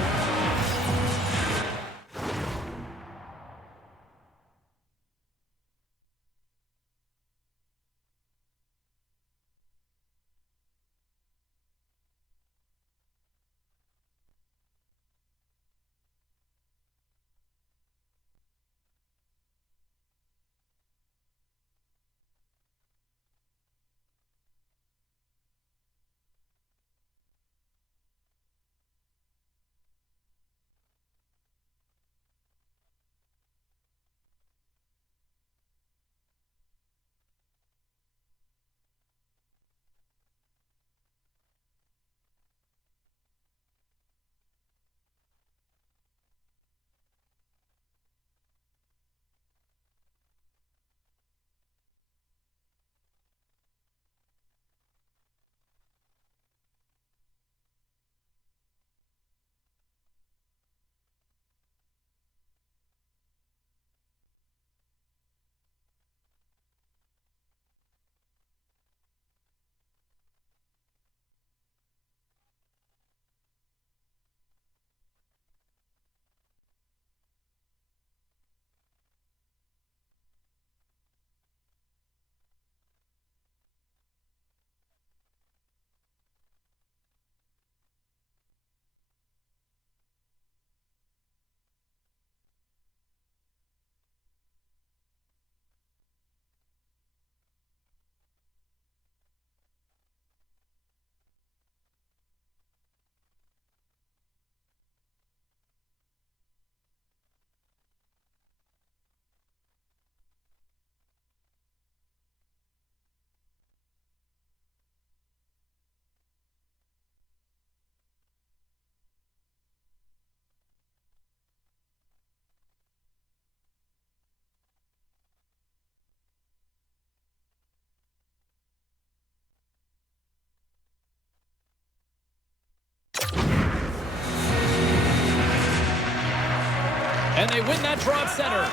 And they win that draw at center.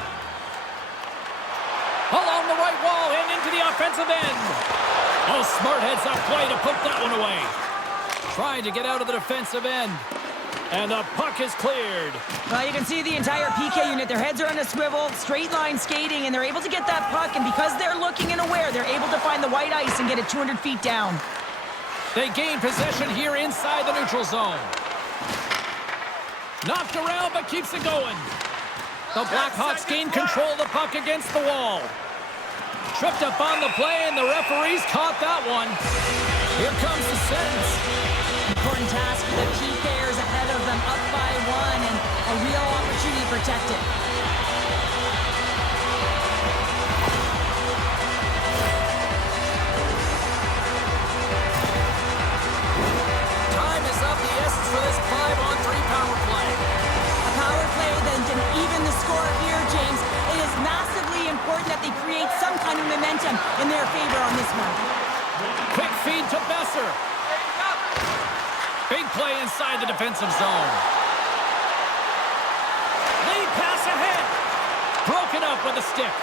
Along the right wall and into the offensive end. Oh, smart heads up play to put that one away. Trying to get out of the defensive end. And the puck is cleared. Well, you can see the entire PK unit. Their heads are on a swivel, straight line skating, and they're able to get that puck. And because they're looking and aware, they're able to find the white ice and get it 200 feet down. They gain possession here inside the neutral zone. Knocked around, but keeps it going. The Blackhawks gain control of the puck against the wall. Tripped up on the play, and the referees caught that one. Here comes the sentence. Important task for the PKers ahead of them, up by one, and a real opportunity to protect it. gone in their favor on this one. Quick feed to Besser. Big play inside the defensive zone. Lead pass ahead. Broken up with a stick.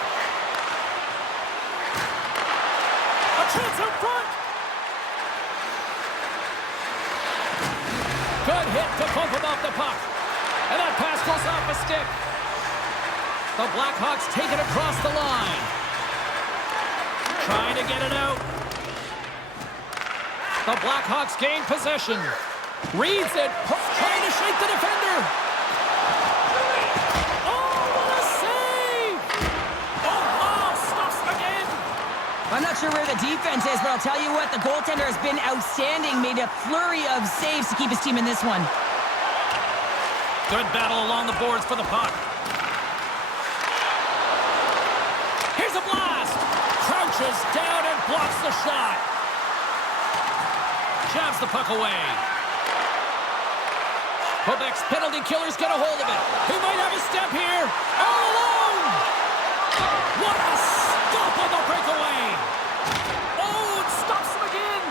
A chance up front. Good hit to bump him off the puck. And that pass goes off a stick. The Blackhawks take it across the line. Trying to get it out. The Blackhawks gain possession. Reads it. Trying to shake the defender. Oh, what a save! Oh, stops again. I'm not sure where the defense is, but I'll tell you what, the goaltender has been outstanding. Made a flurry of saves to keep his team in this one. Good battle along the boards for the puck. Here's a blast. Crouches down and blocks the shot. Jabs the puck away. Quebec's penalty killer's got a hold of it. He might have a step here. All alone. What a stop on the breakaway. Oh, it stops him again.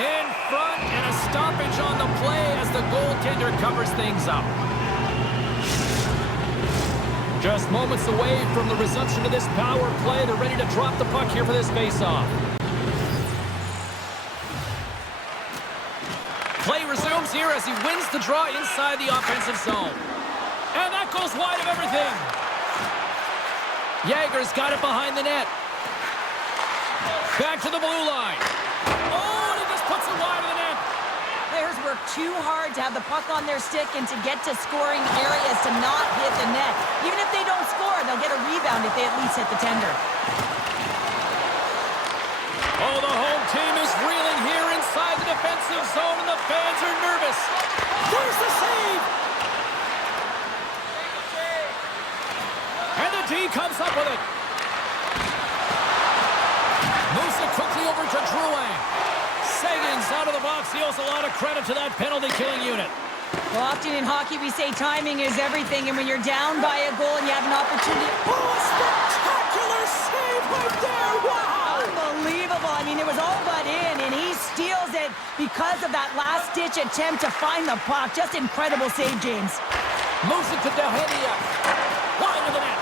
In front and a stoppage on the play as the goaltender covers things up. Just moments away from the resumption of this power play. They're ready to drop the puck here for this face-off. Play resumes here as he wins the draw inside the offensive zone. And that goes wide of everything. Jager's got it behind the net. Back to the blue line. Oh, and he just puts it wide of the net. Players work too hard to have the puck on their stick and to get to scoring areas to not hit the net. Even if they don't score, they'll get a rebound if they at least hit the tender. Oh, the home team is reeling here inside the defensive zone, and the fans are nervous. There's the save! And the D comes up with it. Moves it quickly over to Drouin. Sagan's out of the box. He owes a lot of credit to that penalty-killing unit. Well, often in hockey we say timing is everything, and when you're down by a goal and you have an opportunity... Oh, a spectacular save right there! Wow! Unbelievable. I mean, it was all but in, and he steals it because of that last-ditch attempt to find the puck. Just incredible save, James. Moves it to Delhenia. Wide of the net.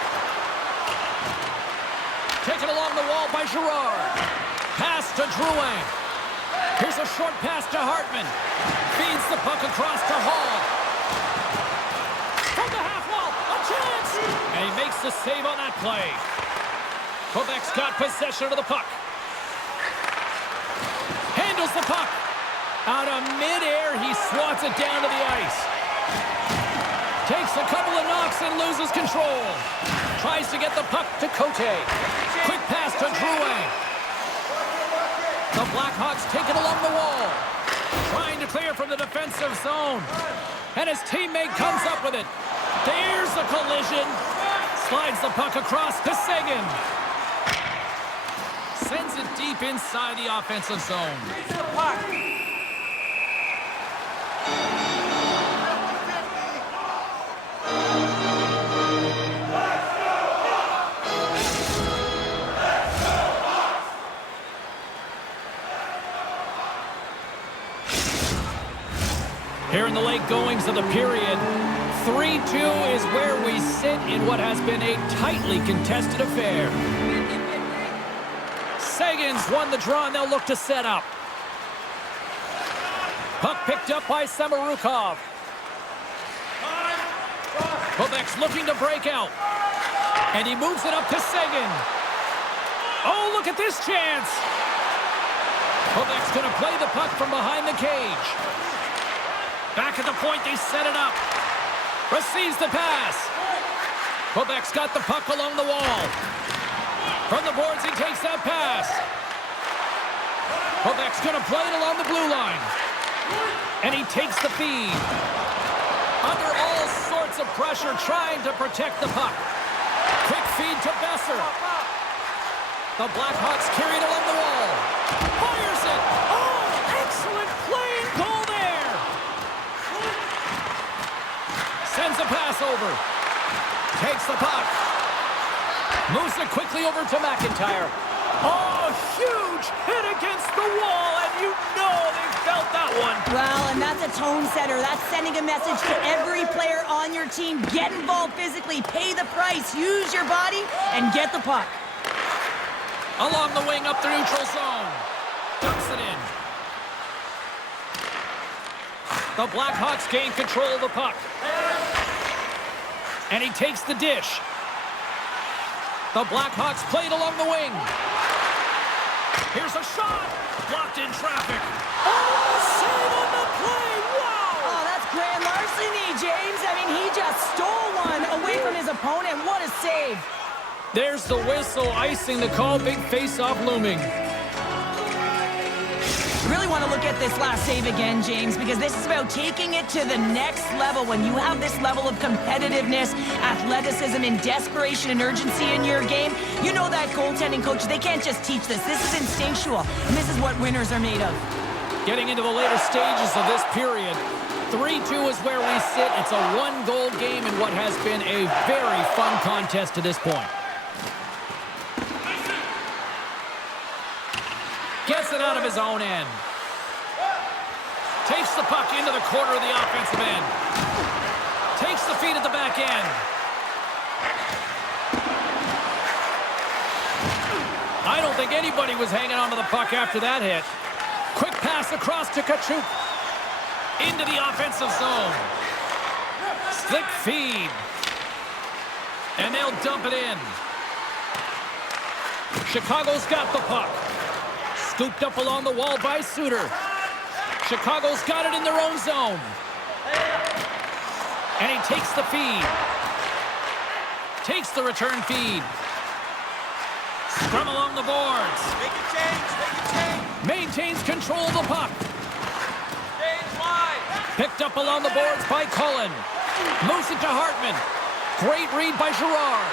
Taken along the wall by Girard. Pass to Drouin. Here's a short pass to Hartman. Feeds the puck across to Hall. From the half wall, a chance! And he makes the save on that play. Quebec's got possession of the puck. Handles the puck. Out of midair, he swats it down to the ice. Takes a couple of knocks and loses control. Tries to get the puck to Cote. Quick pass to Drouin. The Blackhawks take it along the wall. Trying to clear from the defensive zone. And his teammate comes up with it. There's a collision. Slides the puck across to Sagan. Sends it deep inside the offensive zone. Here in the late goings of the period, 3-2 is where we sit in what has been a tightly contested affair. Sagan's won the draw, and they'll look to set up. Puck picked up by Samorukov. Quebec's looking to break out. And he moves it up to Sagan. Oh, look at this chance. Quebec's going to play the puck from behind the cage. Back at the point, they set it up. Receives the pass. Quebec's got the puck along the wall. From the boards, he takes that pass. Quebec's going to play it along the blue line. And he takes the feed. Under all sorts of pressure, trying to protect the puck. Quick feed to Besser. The Blackhawks carry it along the wall. Fires it. Oh, excellent play and goal there. Sends a pass over. Takes the puck. Moves it quickly over to McIntyre. Oh, huge hit against the wall, and you know they felt that one. Well, and that's a tone setter. That's sending a message to every player on your team. Get involved physically, pay the price, use your body, and get the puck. Along the wing up the neutral zone. Dumps it in. The Blackhawks gain control of the puck. And he takes the dish. The Blackhawks played along the wing. Here's a shot. Blocked in traffic. Oh, save on the play. Wow. Oh, that's grand larceny, James. I mean, he just stole one away from his opponent. What a save. There's the whistle, icing the call. Big face-off looming. Really want to look at this last save again, James, because this is about taking it to the next level. When you have this level of competitiveness, athleticism, and desperation and urgency in your game, you know that goaltending coach, they can't just teach this. This is instinctual, and this is what winners are made of. Getting into the later stages of this period, 3-2 is where we sit. It's a one-goal game in what has been a very fun contest to this point. Gets it out of his own end. Takes the puck into the corner of the offensive end. Takes the feed at the back end. I don't think anybody was hanging on to the puck after that hit. Quick pass across to Tkachuk. Into the offensive zone. Slick feed. And they'll dump it in. Chicago's got the puck. Scooped up along the wall by Suter. Chicago's got it in their own zone. And he takes the feed. Takes the return feed. Scrum along the boards. Make a change, make a change. Maintains control of the puck. Change wide. Picked up along the boards by Cullen. Moves it to Hartman. Great read by Girard.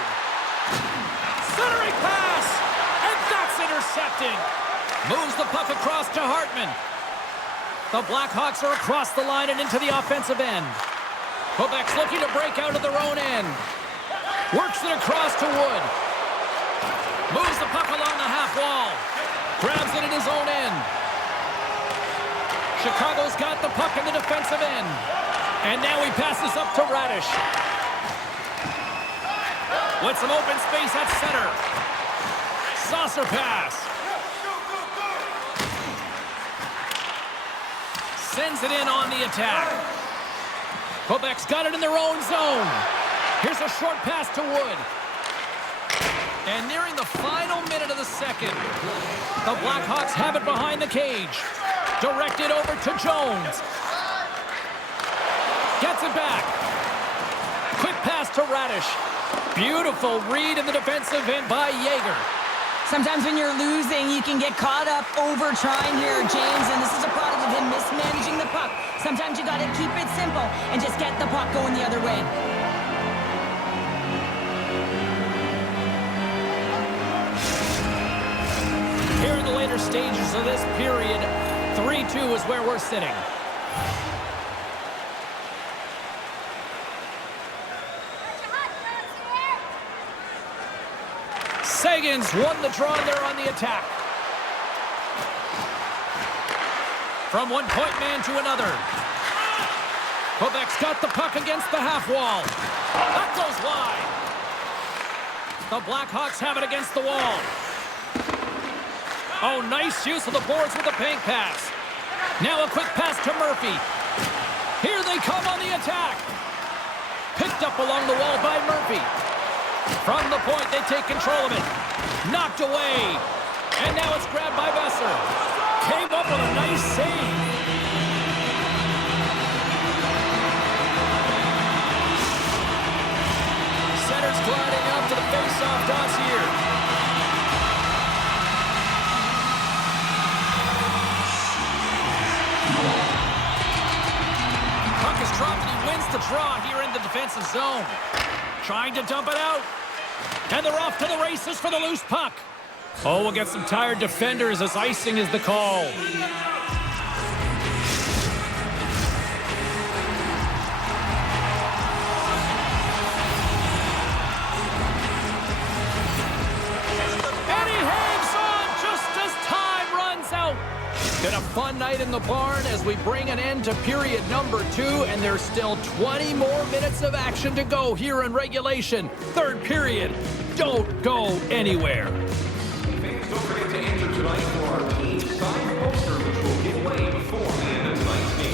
Centering pass. And that's intercepted. Moves the puck across to Hartman. The Blackhawks are across the line and into the offensive end. Quebec's looking to break out of their own end. Works it across to Wood. Moves the puck along the half wall. Grabs it in his own end. Chicago's got the puck in the defensive end. And now he passes up to Radish. With some open space at center. Saucer pass. Sends it in on the attack. Quebec's got it in their own zone. Here's a short pass to Wood. And nearing the final minute of the second, the Blackhawks have it behind the cage. Directed over to Jones. Gets it back. Quick pass to Radish. Beautiful read in the defensive end by Yeager. Sometimes when you're losing, you can get caught up over trying here, James, and this is a product of him mismanaging the puck. Sometimes you got to keep it simple and just get the puck going the other way. Here in the later stages of this period, 3-2 is where we're sitting. Sagan's won the draw there on the attack. From one point man to another. Quebec's got the puck against the half wall. That goes wide. The Blackhawks have it against the wall. Oh, nice use of the boards with the paint pass. Now a quick pass to Murphy. Here they come on the attack. Picked up along the wall by Murphy. From the point, they take control of it. Knocked away. And now it's grabbed by Besser. Came up with a nice save. Center's gliding up to the face-off dots here. Puck is dropped and he wins the draw here in the defensive zone. Trying to dump it out. And they're off to the races for the loose puck. Oh, we'll get some tired defenders as icing is the call. And he hangs on Been a fun night in the barn as we bring an end to period number 2, and there's still 20 more minutes of action to go here in regulation. Third period. Don't go anywhere. Fans, don't forget to enter tonight for our team signed poster, which will give away before the end of tonight's game.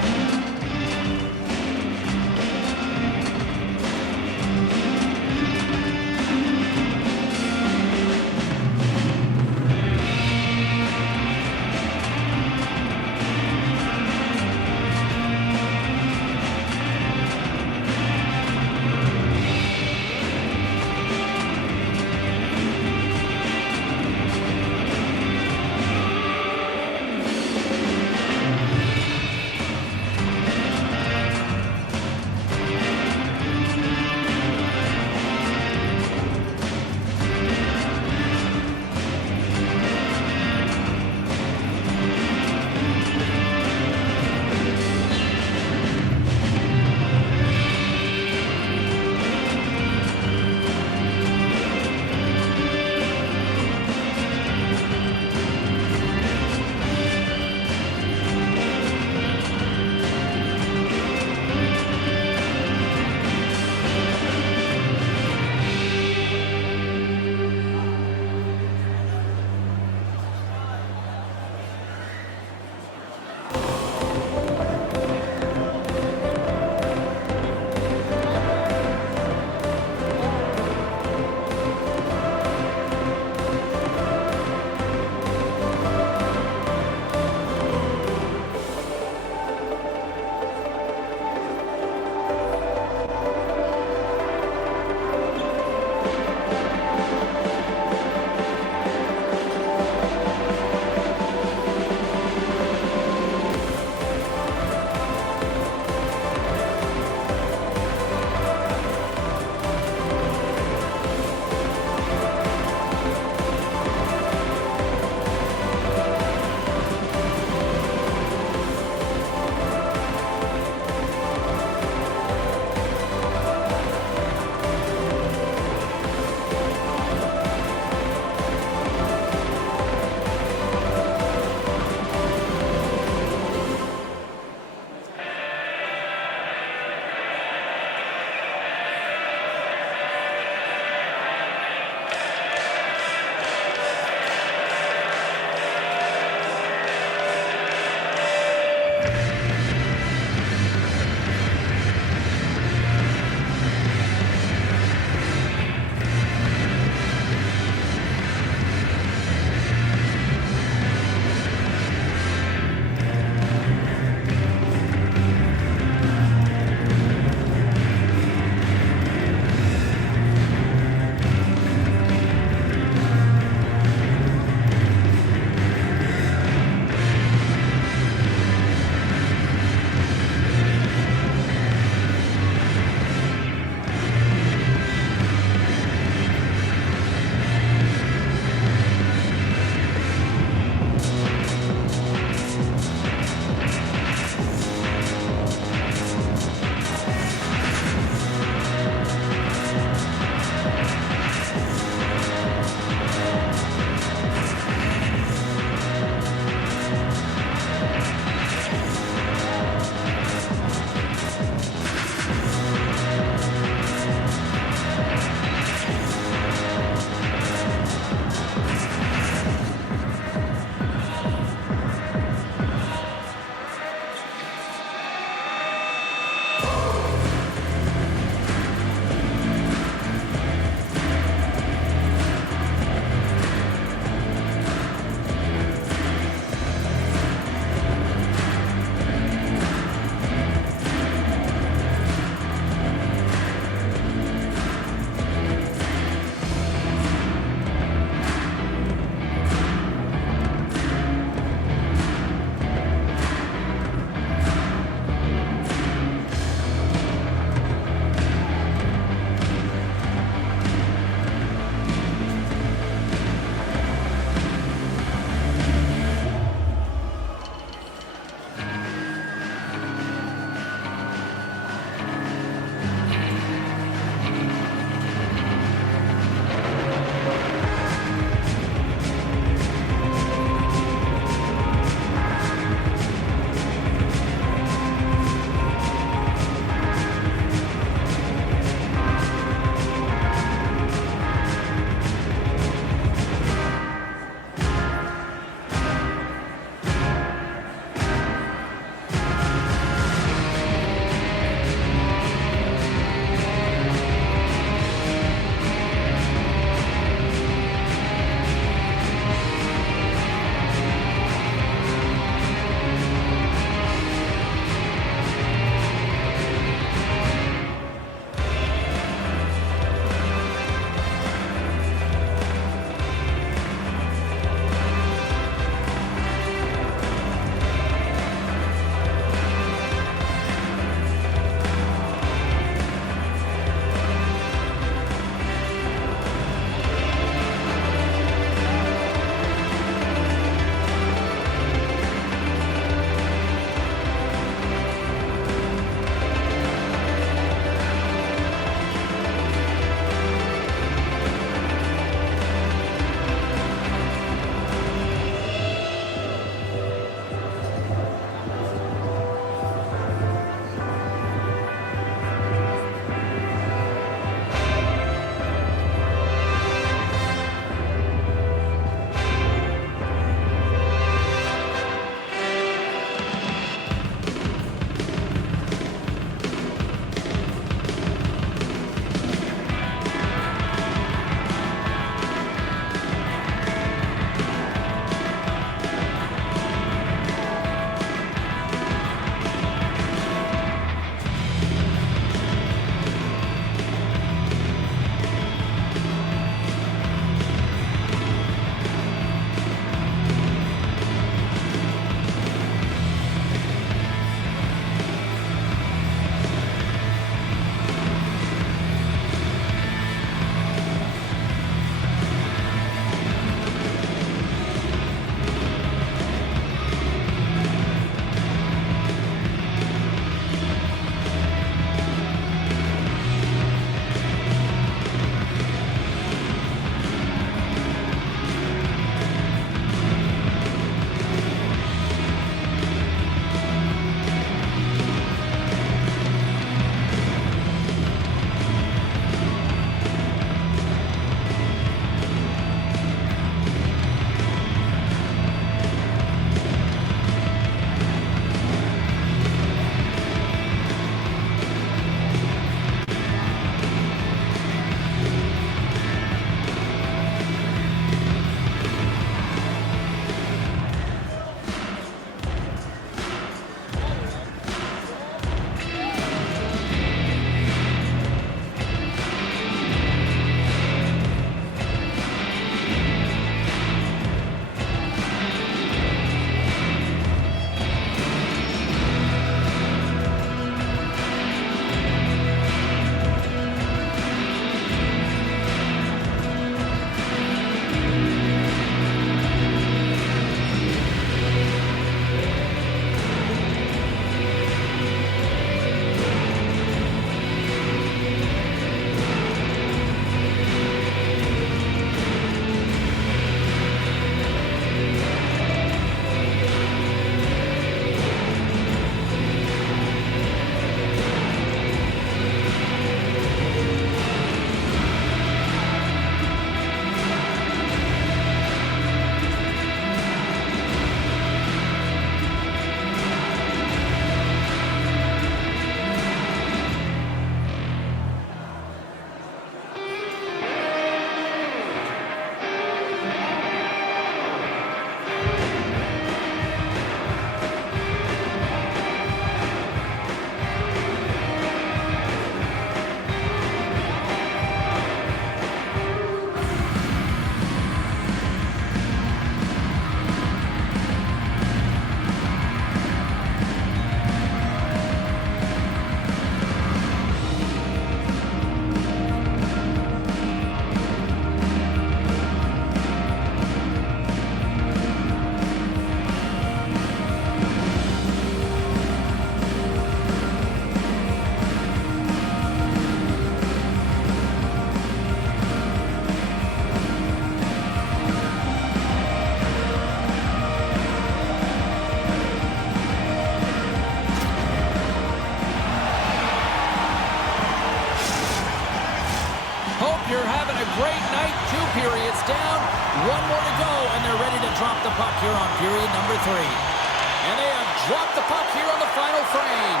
puck here on period number 3. And they have dropped the puck here on the final frame.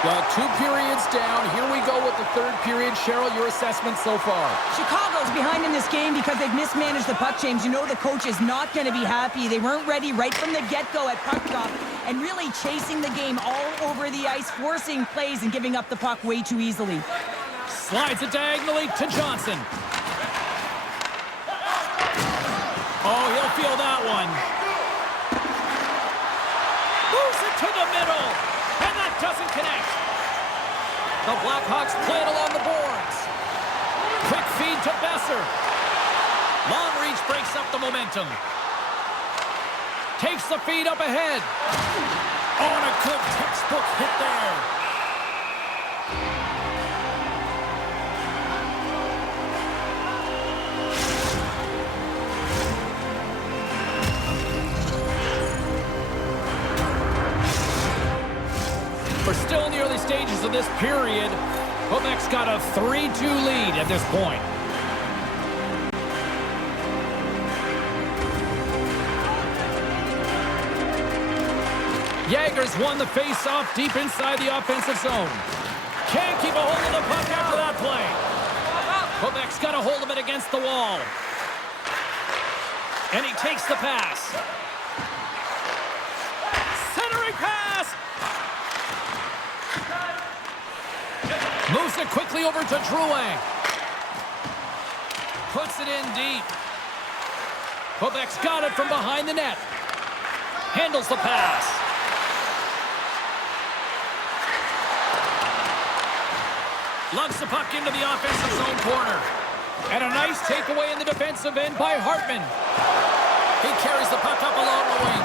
Well, 2 periods down. Here we go with the 3rd period. Cheryl, your assessment so far? Chicago's behind in this game because they've mismanaged the puck, James. You know the coach is not going to be happy. They weren't ready right from the get-go at puck drop and really chasing the game all over the ice, forcing plays and giving up the puck way too easily. Slides it diagonally to Johnson. Oh, he'll feel that one. Moves it to the middle. And that doesn't connect. The Blackhawks play it along the boards. Quick feed to Besser. Long reach breaks up the momentum. Takes the feed up ahead. Oh, and a good textbook hit there. We're still in the early stages of this period. Quebec's got a 3-2 lead at this point. Jager's won the face-off deep inside the offensive zone. Can't keep a hold of the puck after that play. Quebec's got a hold of it against the wall. And he takes the pass. Centering pass! Moves it quickly over to Drouin. Puts it in deep. Quebec's got it from behind the net. Handles the pass. Lugs the puck into the offensive zone corner. And a nice takeaway in the defensive end by Hartman. He carries the puck up along the wing.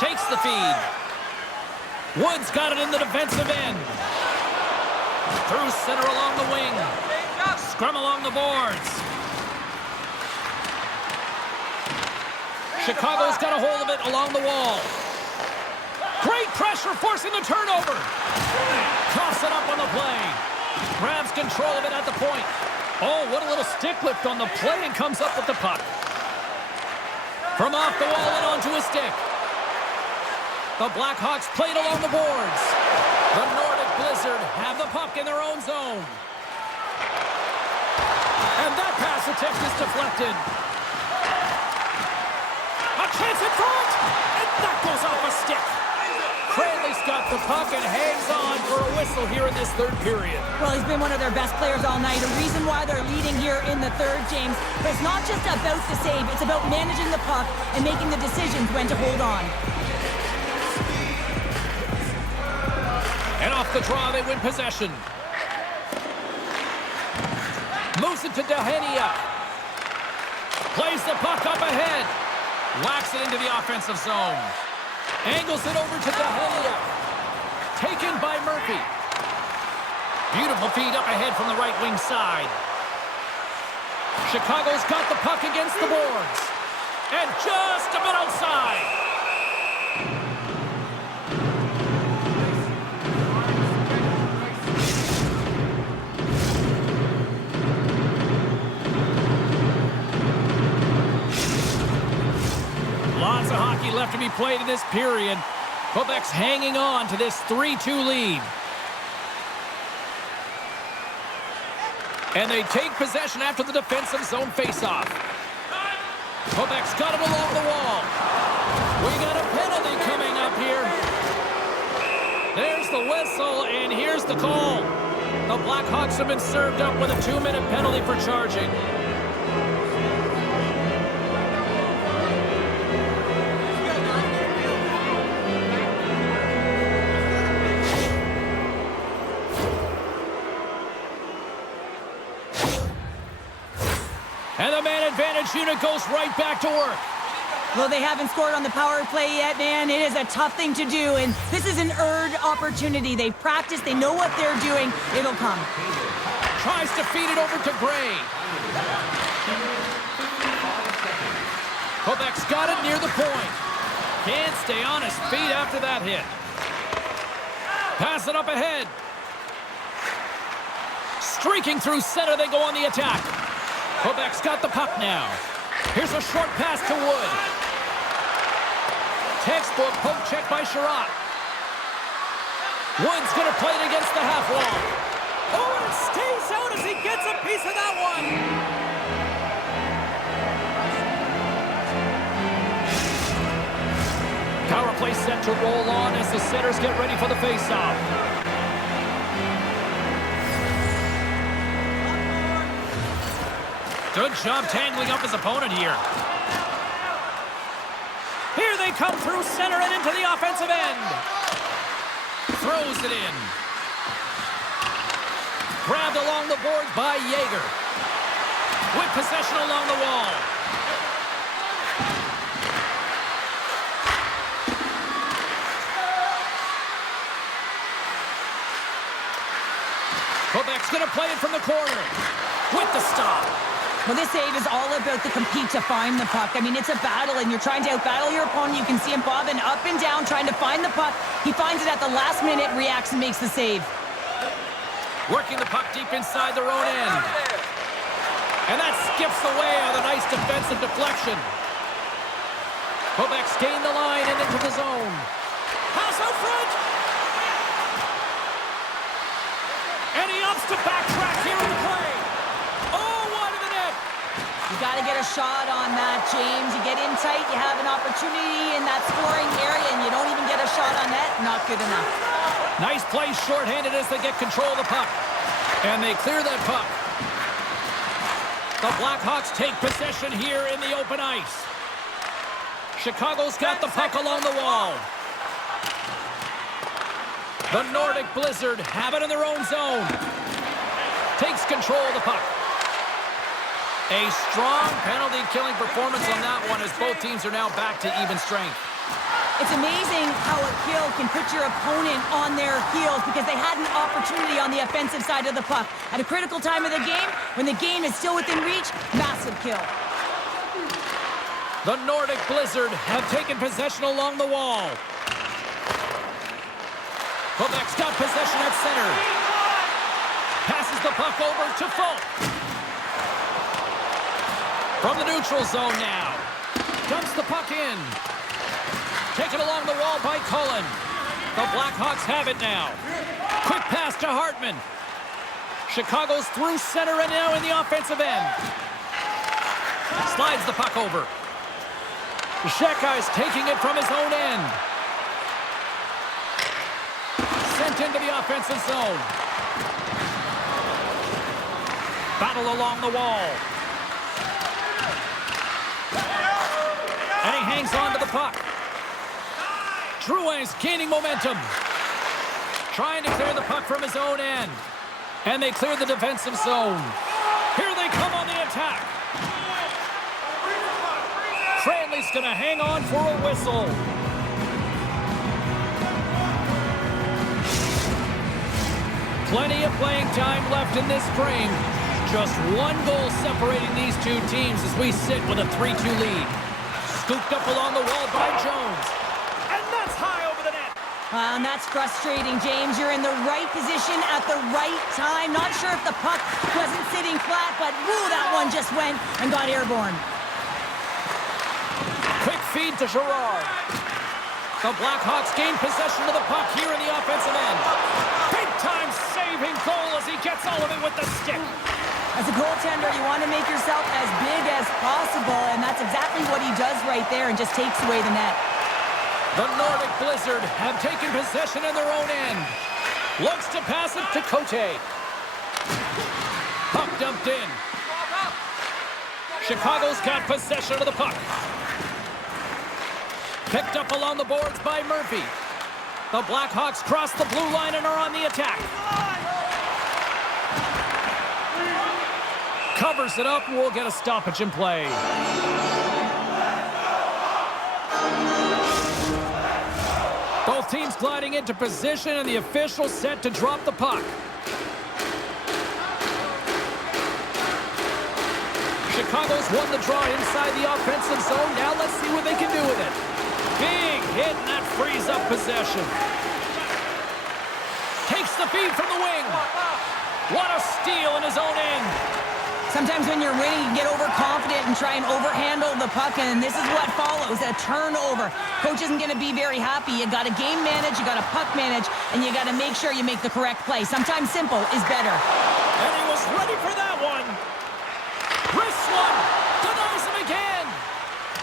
Takes the feed. Woods got it in the defensive end. Through center along the wing. Scrum along the boards. Chicago's got a hold of it along the wall. Great pressure forcing the turnover. Toss it up on the play. Grabs control of it at the point. Oh, what a little stick lift on the play and comes up with the puck. From off the wall and onto a stick. The Blackhawks played along the boards. The Nordic Blizzard have the puck in their own zone. And that pass attempt is deflected. A chance in front! And that goes off a stick. Cranley's got the puck and hangs on for a whistle here in this 3rd period. Well, he's been one of their best players all night. A reason why they're leading here in the 3rd, James. But it's not just about the save. It's about managing the puck and making the decisions when to hold on. And off the draw, they win possession. Moves it to Dehania. Plays the puck up ahead. Whacks it into the offensive zone. Angles it over to Dehania. Taken by Murphy. Beautiful feed up ahead from the right wing side. Chicago's got the puck against the boards. And just a bit outside. Lots of hockey left to be played in this period. Quebec's hanging on to this 3-2 lead. And they take possession after the defensive zone faceoff. Quebec's got it along the wall. We got a penalty coming up here. There's the whistle, and here's the call. The Blackhawks have been served up with a 2-minute penalty for charging. And the man advantage unit goes right back to work. Well, they haven't scored on the power play yet, man. It is a tough thing to do, and this is an earned opportunity. They've practiced. They know what they're doing. It'll come. Tries to feed it over to Gray. Quebec's got it near the point. Can't stay on his feet after that hit. Pass it up ahead. Streaking through center, they go on the attack. Quebec's got the puck now. Here's a short pass to Wood. Textbook poke check by Sherratt. Wood's going to play it against the half wall. Oh, and it stays out as he gets a piece of that one. Power play set to roll on as the centers get ready for the faceoff. Good job tangling up his opponent here. Here they come through center and into the offensive end. Throws it in. Grabbed along the boards by Yeager. With possession along the wall. Quebec's going to play it from the corner. With the stop. Well, this save is all about the compete to find the puck. I mean, it's a battle, and you're trying to outbattle your opponent. You can see him bobbing up and down, trying to find the puck. He finds it at the last minute, reacts, and makes the save. Working the puck deep inside their own end. And that skips away on a nice defensive deflection. Quebec's gained the line and into the zone. Pass out front! And he opts to backtrack here in the play. You got to get a shot on that, James. You get in tight, you have an opportunity in that scoring area, and you don't even get a shot on net. Not good enough. Nice play shorthanded as they get control of the puck. And they clear that puck. The Blackhawks take possession here in the open ice. Chicago's got the puck along the wall. The Nordic Blizzard have it in their own zone. Takes control of the puck. A strong penalty-killing performance on that one as both teams are now back to even strength. It's amazing how a kill can put your opponent on their heels because they had an opportunity on the offensive side of the puck. At a critical time of the game, when the game is still within reach, massive kill. The Nordic Blizzard have taken possession along the wall. Quebec's got possession at center. Passes the puck over to Folk. From the neutral zone now. Dumps the puck in. Taken along the wall by Cullen. The Blackhawks have it now. Quick pass to Hartman. Chicago's through center and now in the offensive end. Slides the puck over. Shekai's taking it from his own end. Sent into the offensive zone. Battle along the wall. And he hangs on to the puck. Drouin's gaining momentum. Trying to clear the puck from his own end. And they clear the defensive zone. Here they come on the attack. Cranley's going to hang on for a whistle. Plenty of playing time left in this frame. Just one goal separating these two teams as we sit with a 3-2 lead. Scooped up along the wall by Jones. And that's high over the net. And that's frustrating, James. You're in the right position at the right time. Not sure if the puck wasn't sitting flat, but woo, that one just went and got airborne. Quick feed to Girard. The Blackhawks gain possession of the puck here in the offensive end. Big-time saving goal as he gets all of it with the stick. As a goaltender, you want to make yourself as big as possible, and that's exactly what he does right there and just takes away the net. The Nordic Blizzard have taken possession in their own end. Looks to pass it to Cote. Puck dumped in. Chicago's got possession of the puck. Picked up along the boards by Murphy. The Blackhawks cross the blue line and are on the attack. Covers it up and we'll get a stoppage in play. Both teams gliding into position and the official set to drop the puck. Chicago's won the draw inside the offensive zone. Now let's see what they can do with it. Big hit and that frees up possession. Takes the feed from the wing. What a steal in his own end. Sometimes when you're winning, you get overconfident and try and overhandle the puck, and this is what follows, a turnover. Coach isn't going to be very happy. You got to game manage, you got to puck manage, and you got to make sure you make the correct play. Sometimes simple is better. And he was ready for that one. Wrist one. Denies him again.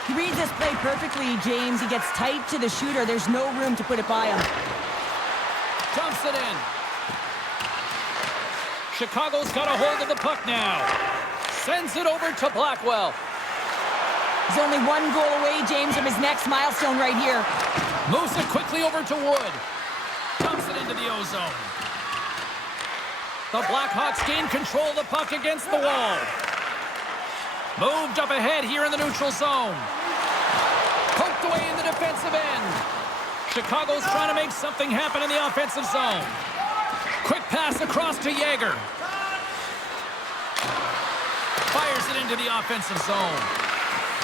He reads this play perfectly, James. He gets tight to the shooter. There's no room to put it by him. Dumps it in. Chicago's got a hold of the puck now. Sends it over to Blackwell. He's only one goal away, James, from his next milestone right here. Moves it quickly over to Wood. Dumps it into the O-zone. The Blackhawks gain control of the puck against the wall. Moved up ahead here in the neutral zone. Poked away in the defensive end. Chicago's trying to make something happen in the offensive zone. Quick pass across to Yager. Fires it into the offensive zone.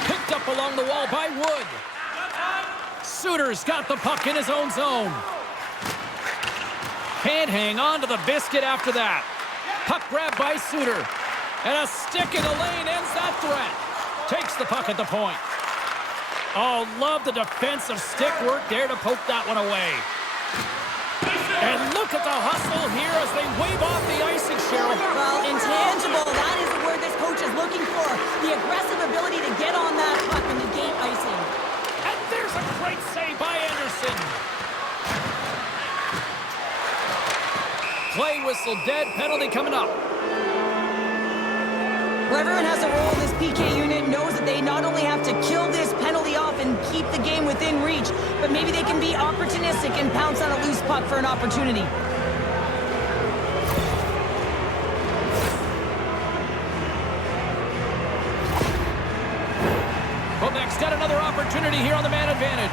Picked up along the wall by Wood. Suter's got the puck in his own zone. Can't hang on to the biscuit after that. Puck grab by Suter. And a stick in the lane ends that threat. Takes the puck at the point. Oh, love the defensive stick work there to poke that one away. And look at the hustle here as they wave off the icing, Cheryl. Well, intangible, that is the word this coach is looking for. The aggressive ability to get on that puck and negate icing. And there's a great save by Anderson. Play whistle dead, penalty coming up. Well, everyone has a role in this PK unit, knows that they not only have to kill this penalty off and keep the game within reach, but maybe they can be opportunistic and pounce on a loose puck for an opportunity. Quebec's got another opportunity here on the man advantage.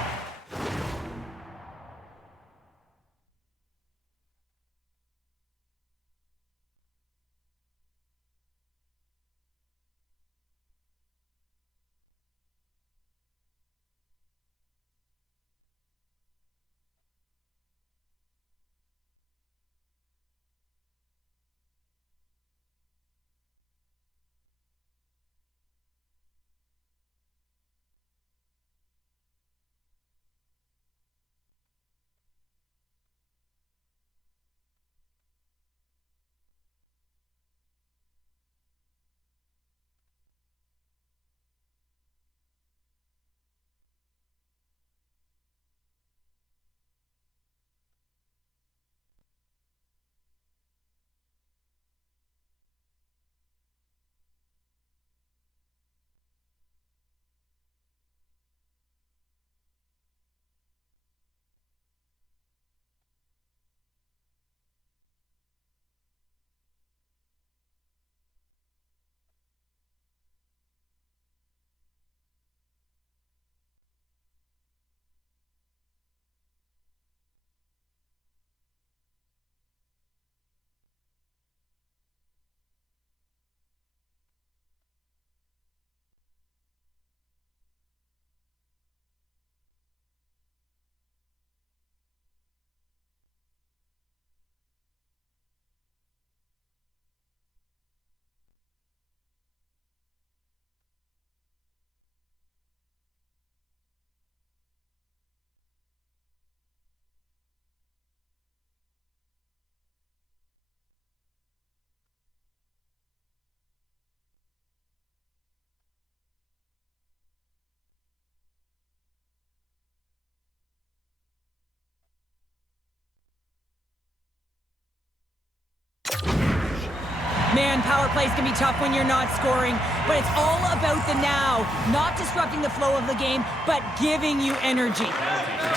Man, power plays can be tough when you're not scoring, but it's all about the now. Not disrupting the flow of the game, but giving you energy.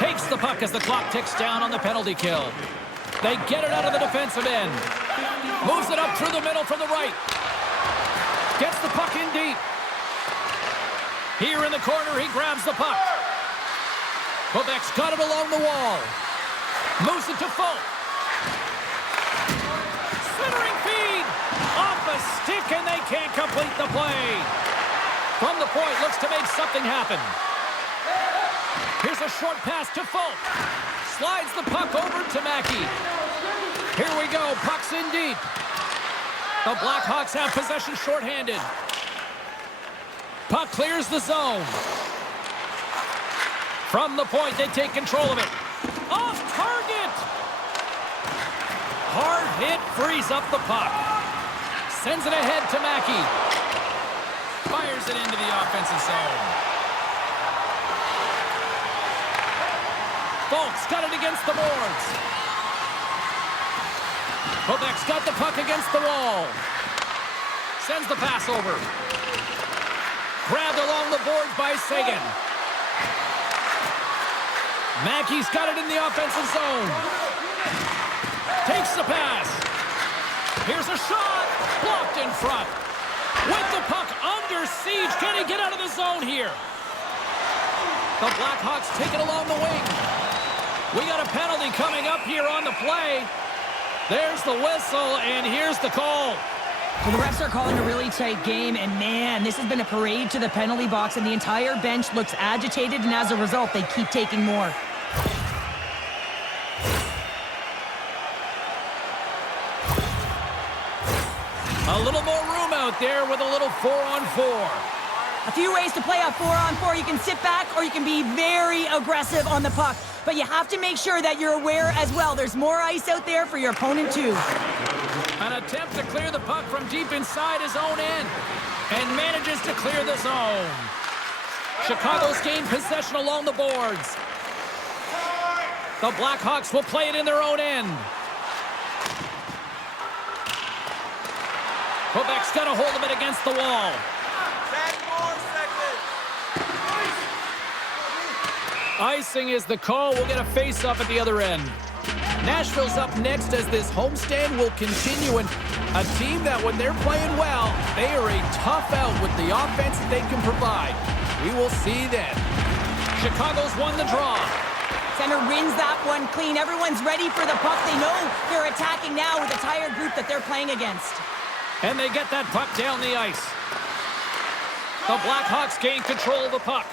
Takes the puck as the clock ticks down on the penalty kill. They get it out of the defensive end. Moves it up through the middle from the right. Gets the puck in deep. Here in the corner, he grabs the puck. Quebec's got it along the wall. Moves it to Folk. Centering feed. Off a stick, and they can't complete the play. From the point, looks to make something happen. Here's a short pass to Folk. Slides the puck over to Mackey. Here we go, puck's in deep. The Blackhawks have possession shorthanded. Puck clears the zone. From the point, they take control of it. Off target! Hard hit frees up the puck. Sends it ahead to Mackey. Fires it into the offensive zone. Folks got it against the boards. Quebec's got the puck against the wall. Sends the pass over. Grabbed along the boards by Sagan. Mackey's got it in the offensive zone. Takes the pass. Here's a shot. Blocked in front. With the puck under siege. Can he get out of the zone here? The Blackhawks take it along the wing. We got a penalty coming up here on the play. There's the whistle, and here's the call. Well, the refs are calling a really tight game, and man, this has been a parade to the penalty box, and the entire bench looks agitated, and as a result, they keep taking more. A little more room out there with a little 4-on-4. A few ways to play a 4-on-4. You can sit back, or you can be very aggressive on the puck. But you have to make sure that you're aware as well. There's more ice out there for your opponent, too. An attempt to clear the puck from deep inside his own end. And manages to clear the zone. Chicago's gained possession along the boards. The Blackhawks will play it in their own end. Quebec's got a hold of it against the wall. 10 more seconds. Icing is the call. We'll get a face-off at the other end. Nashville's up next as this homestand will continue. And a team that, when they're playing well, they are a tough out with the offense that they can provide. We will see then. Chicago's won the draw. Center wins that one clean. Everyone's ready for the puck. They know they're attacking now with a tired group that they're playing against. And they get that puck down the ice. The Blackhawks gain control of the puck.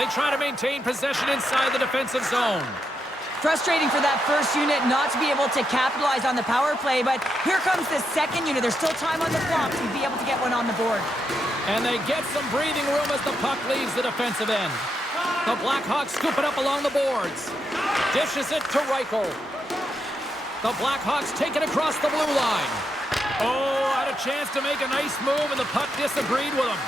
They try to maintain possession inside the defensive zone. Frustrating for that first unit not to be able to capitalize on the power play, but here comes the second unit. There's still time on the clock to be able to get one on the board. And they get some breathing room as the puck leaves the defensive end. The Blackhawks scoop it up along the boards. Dishes it to Reichel. The Blackhawks take it across the blue line. Oh, had a chance to make a nice move, and the puck disagreed with him.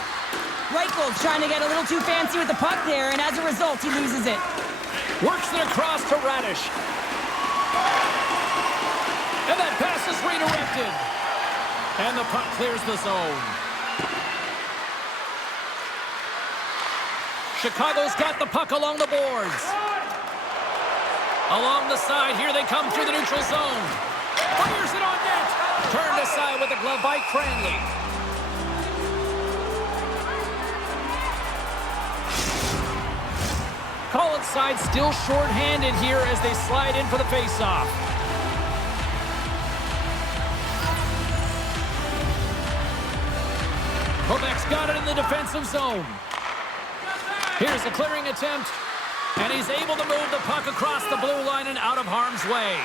Reichel's trying to get a little too fancy with the puck there, and as a result, he loses it. Works it across to Radish. And that pass is redirected. And the puck clears the zone. Chicago's got the puck along the boards. Along the side, here they come through the neutral zone. Fires it on net. Turned aside with a glove by Cranley. Collins side still short-handed here as they slide in for the face-off. Quebec's got it in the defensive zone. Here's a clearing attempt, and he's able to move the puck across the blue line and out of harm's way.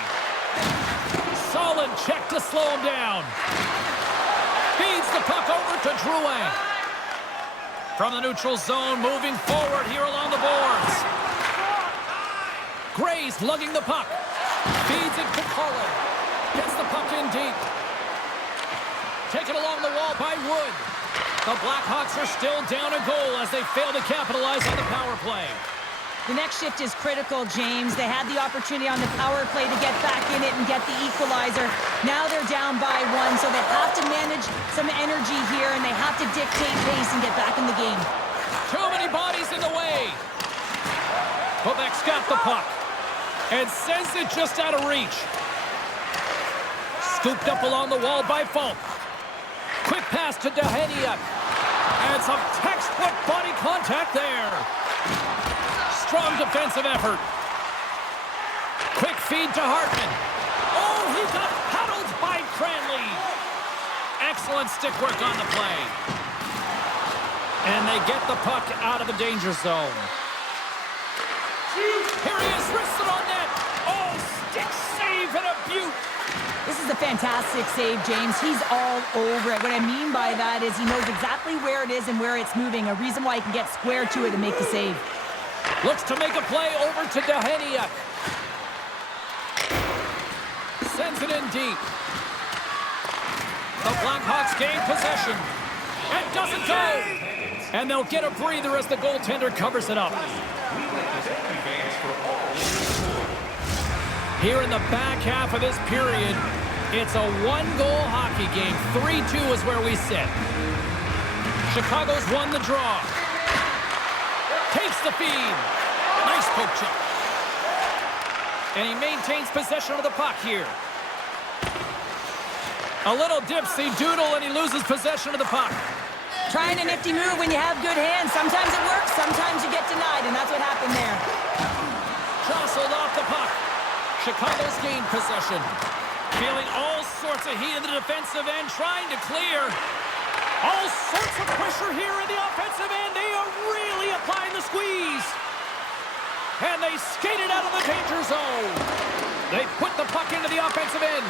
Solid check to slow him down. Feeds the puck over to Drouin. From the neutral zone, moving forward here along the boards. Gray's lugging the puck. Feeds it to Cullen. Gets the puck in deep. Taken along the wall by Wood. The Blackhawks are still down a goal as they fail to capitalize on the power play. The next shift is critical, James. They had the opportunity on the power play to get back in it and get the equalizer. Now they're down by one, so they have to manage some energy here, and they have to dictate pace and get back in the game. Too many bodies in the way. Quebec's got the puck and sends it just out of reach. Scooped up along the wall by Falk. Quick pass to Dehania. And some textbook body contact there. Strong defensive effort. Quick feed to Hartman. Oh, he got paddled by Cranley. Excellent stick work on the play. And they get the puck out of the danger zone. Here he is, wristed on net. Oh, stick save and a beaut. This is is a fantastic save, James. He's all over it. What I mean by that is he knows exactly where it is and where it's moving, a reason why he can get square to it and make the save. Looks to make a play over to Daheniak. Sends it in deep. The Blackhawks gain possession. And doesn't go. And they'll get a breather as the goaltender covers it up. Here in the back half of this period, it's a one-goal hockey game. 3-2 is where we sit. Chicago's won the draw. Takes the feed. Nice poke check. And he maintains possession of the puck here. A little dipsy doodle, and he loses possession of the puck. Trying a nifty move when you have good hands. Sometimes it works, sometimes you get denied, and that's what happened there. Jostled off the puck. Chicago's gained possession. Feeling all sorts of heat in the defensive end, trying to clear. All sorts of pressure here in the offensive end. They are really applying the squeeze. And they skated out of the danger zone. They put the puck into the offensive end.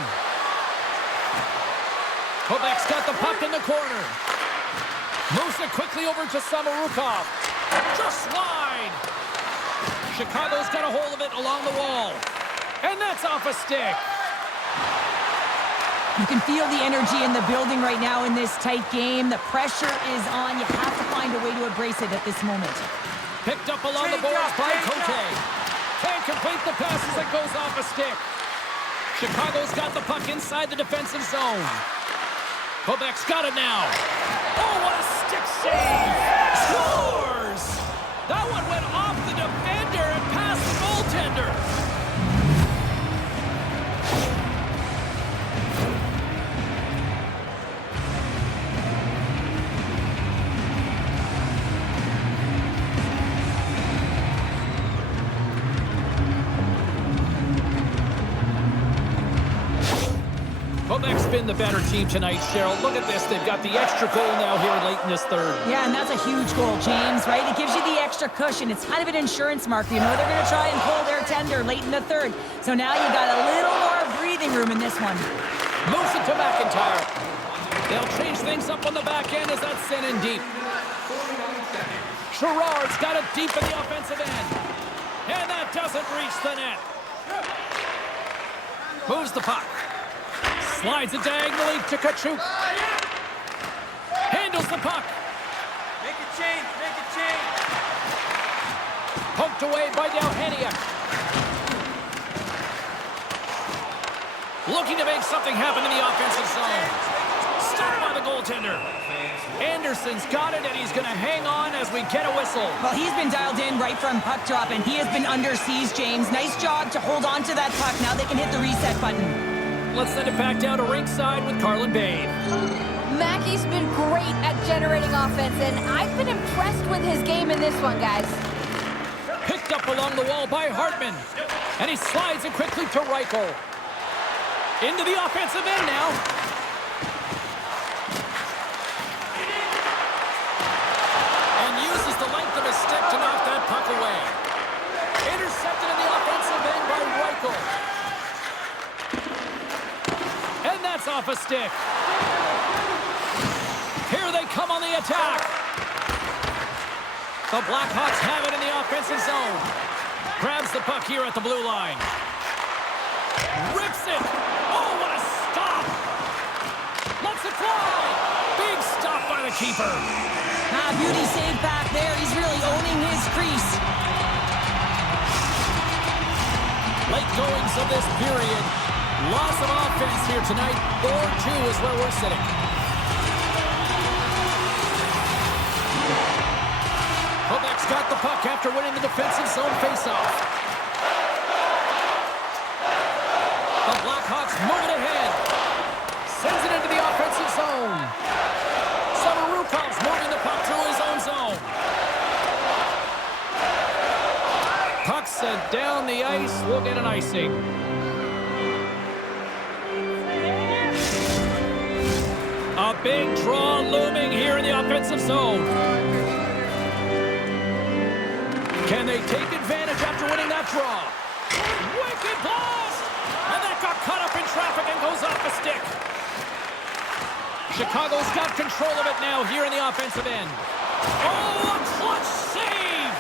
Quebec's got the puck in the corner. Moves it quickly over to Samorukov. Just wide. Chicago's got a hold of it along the wall. And that's off a stick. You can feel the energy in the building right now in this tight game. The pressure is on. You have to find a way to embrace it at this moment. Picked up along the boards by Cote. Can't complete the pass as it goes off a stick. Chicago's got the puck inside the defensive zone. Quebec's got it now. Oh, what a stick save! Scores! That one went off the defender and past the goaltender. Quebec's been the better team tonight, Cheryl. Look at this. They've got the extra goal now here late in this third. Yeah, and that's a huge goal, James, right? It gives you the extra cushion. It's kind of an insurance mark. You know they're going to try and pull their tender late in the third. So now you got a little more breathing room in this one. Moves it to McIntyre. They'll change things up on the back end as that's sent in deep. Sherrard's got it deep in the offensive end. And that doesn't reach the net. Moves the puck. Slides it diagonally to Tkachuk. Handles the puck. Make a change, make a change. Poked away by Daheniak. Looking to make something happen in the offensive zone. Stopped by the goaltender. Anderson's got it, and he's going to hang on as we get a whistle. Well, he's been dialed in right from puck drop, and he has been under siege, James. Nice job to hold on to that puck. Now they can hit the reset button. Let's send it back down to ringside with Carlin Babe. Mackey's been great at generating offense, and I've been impressed with his game in this one, guys. Picked up along the wall by Hartman. And he slides it quickly to Reichel. Into the offensive end now. And uses the length of his stick to knock that puck away. Intercepted in the offensive end by Reichel. And that's off a stick. Here they come on the attack. The Blackhawks have it in the offensive zone. Grabs the puck here at the blue line. Rips it. Oh, what a stop. Lets it fly. Big stop by the keeper. Beauty save back there. He's really owning his crease. Late goings of this period. Lots of offense here tonight. 4-2 is where we're sitting. Quebec's got the puck after winning the defensive zone faceoff. The Blackhawks moving ahead. Sends it into the offensive zone. Samarukov's moving the puck through his own zone. Puck sent down the ice. We'll get an icing. A big draw looming here in the offensive zone. Can they take advantage after winning that draw? Wicked blast! And that got cut up in traffic and goes off the stick. Chicago's got control of it now here in the offensive end. Oh, a clutch save!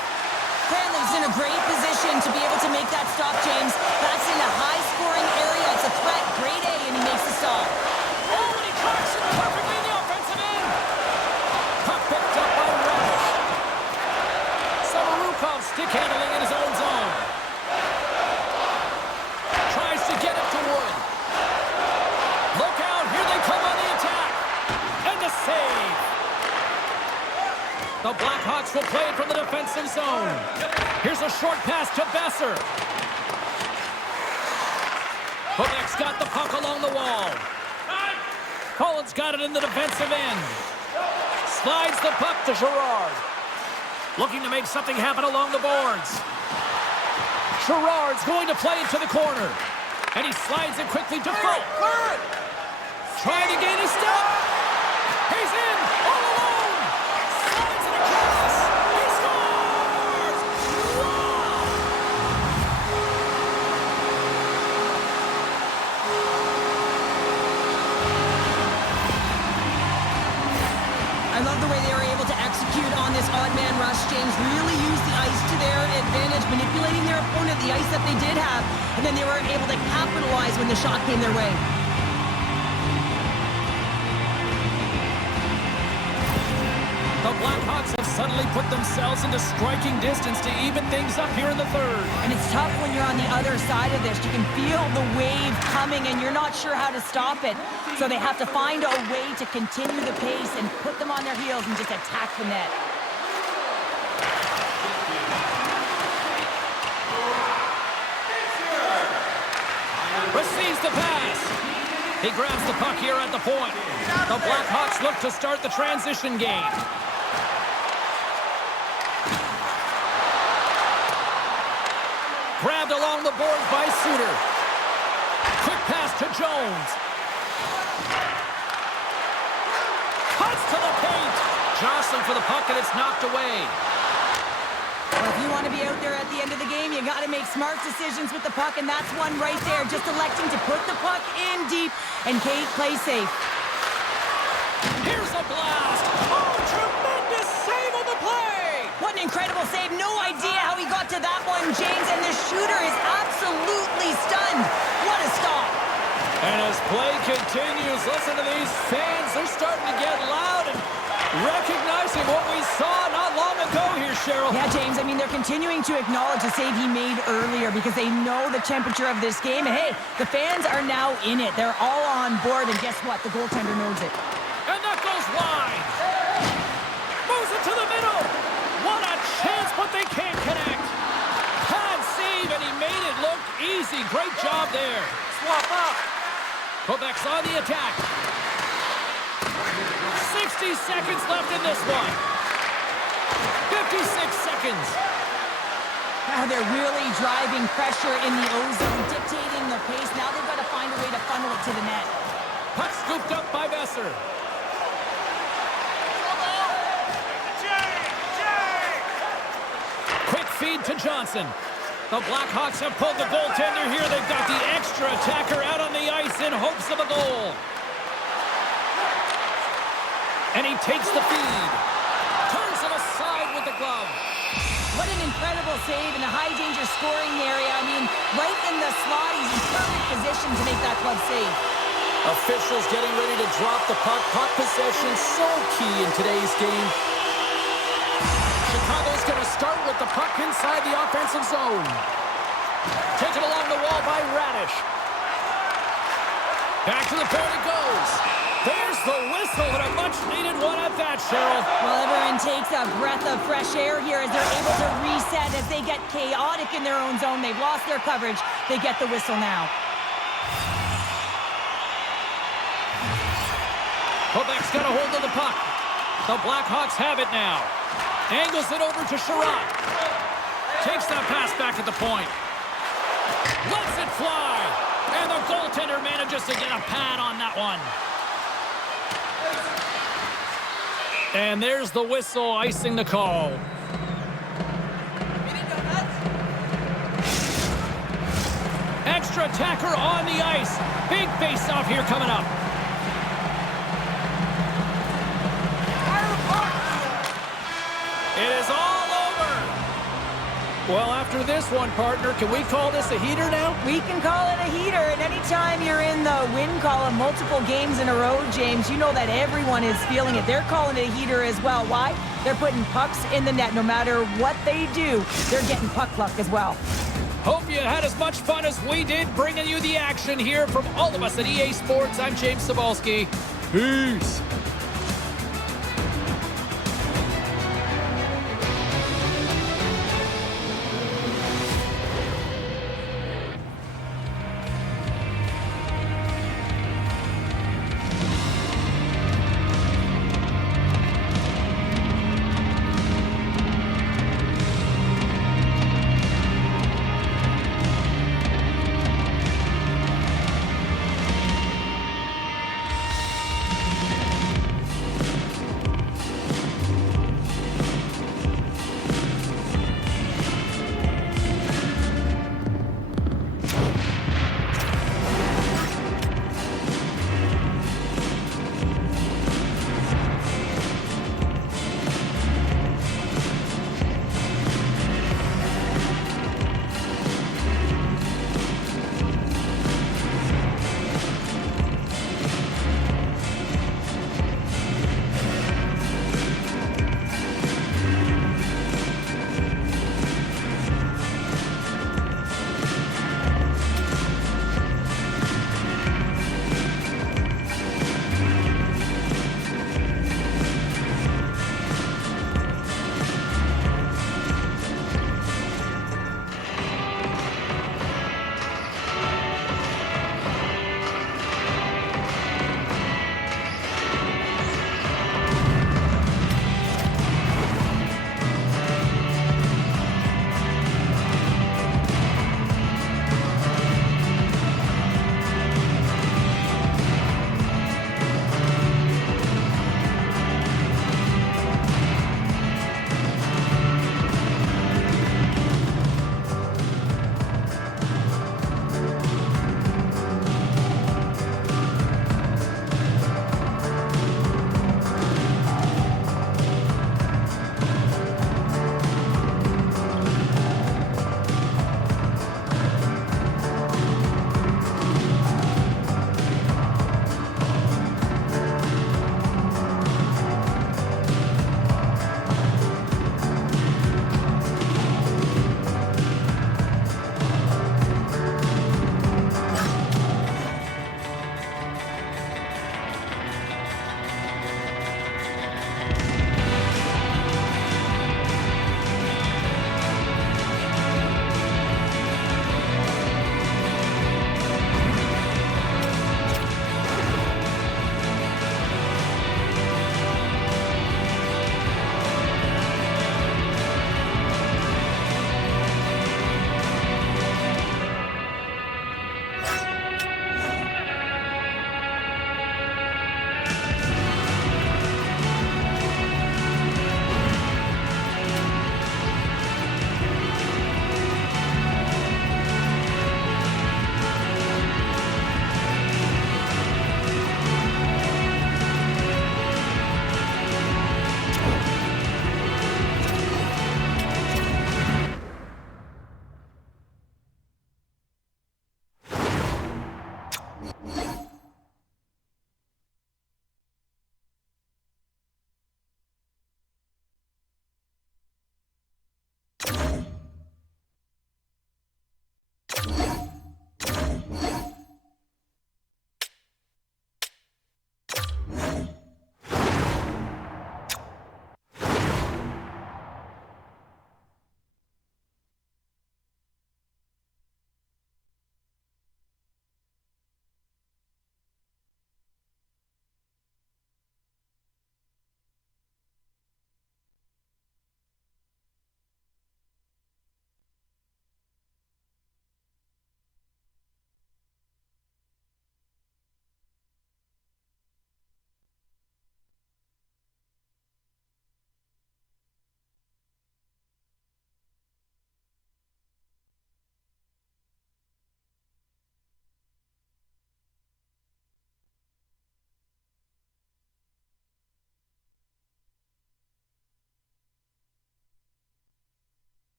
Cranley's in a great position to be able to make that stop, James. That's in a high-scoring area. It's a threat. Grade A, and he makes the stop. Oh, and he tracks it perfectly in the offensive end. Puck picked up by Radish. Samorukov stick handling in his own zone. Tries to get it to Wood. Look out, here they come on the attack. And the save. The Blackhawks will play it from the defensive zone. Here's a short pass to Besser. Quebec's got the puck along the wall. Collins got it in the defensive end. Slides the puck to Girard. Looking to make something happen along the boards. Girard's going to play it to the corner. And he slides it quickly to Frank. Trying to gain a step. He's in all alone. Slides it across. He scores! Wow! I love the way they were able to execute on this odd man rush, James. Really use the ice to their advantage, manipulating their opponent, the ice that they did have, and then they were able to capitalize when the shot came their way. The Blackhawks have suddenly put themselves into striking distance to even things up here in the third. And it's tough when you're on the other side of this. You can feel the wave coming, and you're not sure how to stop it. So they have to find a way to continue the pace and put them on their heels and just attack the net. Receives the pass. He grabs the puck here at the point. The Blackhawks look to start the transition game. Grabbed along the boards by Suter. Quick pass to Jones. Cuts to the paint. Jostling for the puck, and it's knocked away. Well, if you want to be out there at the end of the game, you got to make smart decisions with the puck, and that's one right there. Just electing to put the puck in deep, and Kate plays safe. Here's a blast. Oh, tremendous save on the play. What an incredible save. No idea how he got to that one, James, and the shooter is absolutely stunned. What a stop. And as play continues, listen to these fans. They're starting to get loud and recognizing what we saw not long ago here, Cheryl. Yeah, James, I mean, they're continuing to acknowledge the save he made earlier because they know the temperature of this game. And hey, the fans are now in it. They're all on board, and guess what? The goaltender knows it. And that goes wide. Moves it to the middle. What a chance, but they can't connect. Pad save, and he made it look easy. Great job there. Swap up. Quebec's on the attack. 60 seconds left in this one. 56 seconds. Now they're really driving pressure in the O-zone, dictating the pace. Now they've got to find a way to funnel it to the net. Puck scooped up by Besser. Quick feed to Johnson. The Blackhawks have pulled the goaltender here. They've got the extra attacker out on the ice in hopes of a goal. And he takes the feed. Turns it aside with the glove. What an incredible save in a high-danger scoring area. I mean, right in the slot, he's in perfect position to make that glove save. Officials getting ready to drop the puck. Puck possession so key in today's game. Chicago's going to start with the puck inside the offensive zone. Taken along the wall by Radish. Back to the point it goes. There's the whistle, and a much-needed one at that, Cheryl. Well, everyone takes a breath of fresh air here as they're able to reset as they get chaotic in their own zone. They've lost their coverage. They get the whistle now. Quebec's got a hold of the puck. The Blackhawks have it now. Angles it over to Sherratt. Takes that pass back at the point. Lets it fly. And the goaltender manages to get a pad on that one. And there's the whistle icing the call. Extra extra attacker on the ice. Big face-off here coming up. It is all over. Well, after this one, partner, can we call this a heater now? We can call it a heater, and anytime you're in the win column multiple games in a row, James, you know that everyone is feeling it. They're calling it a heater as well. Why? They're putting pucks in the net. No matter what they do, they're getting puck luck as well. Hope you had as much fun as we did bringing you the action here from all of us at EA Sports. I'm James Cybulski. Peace.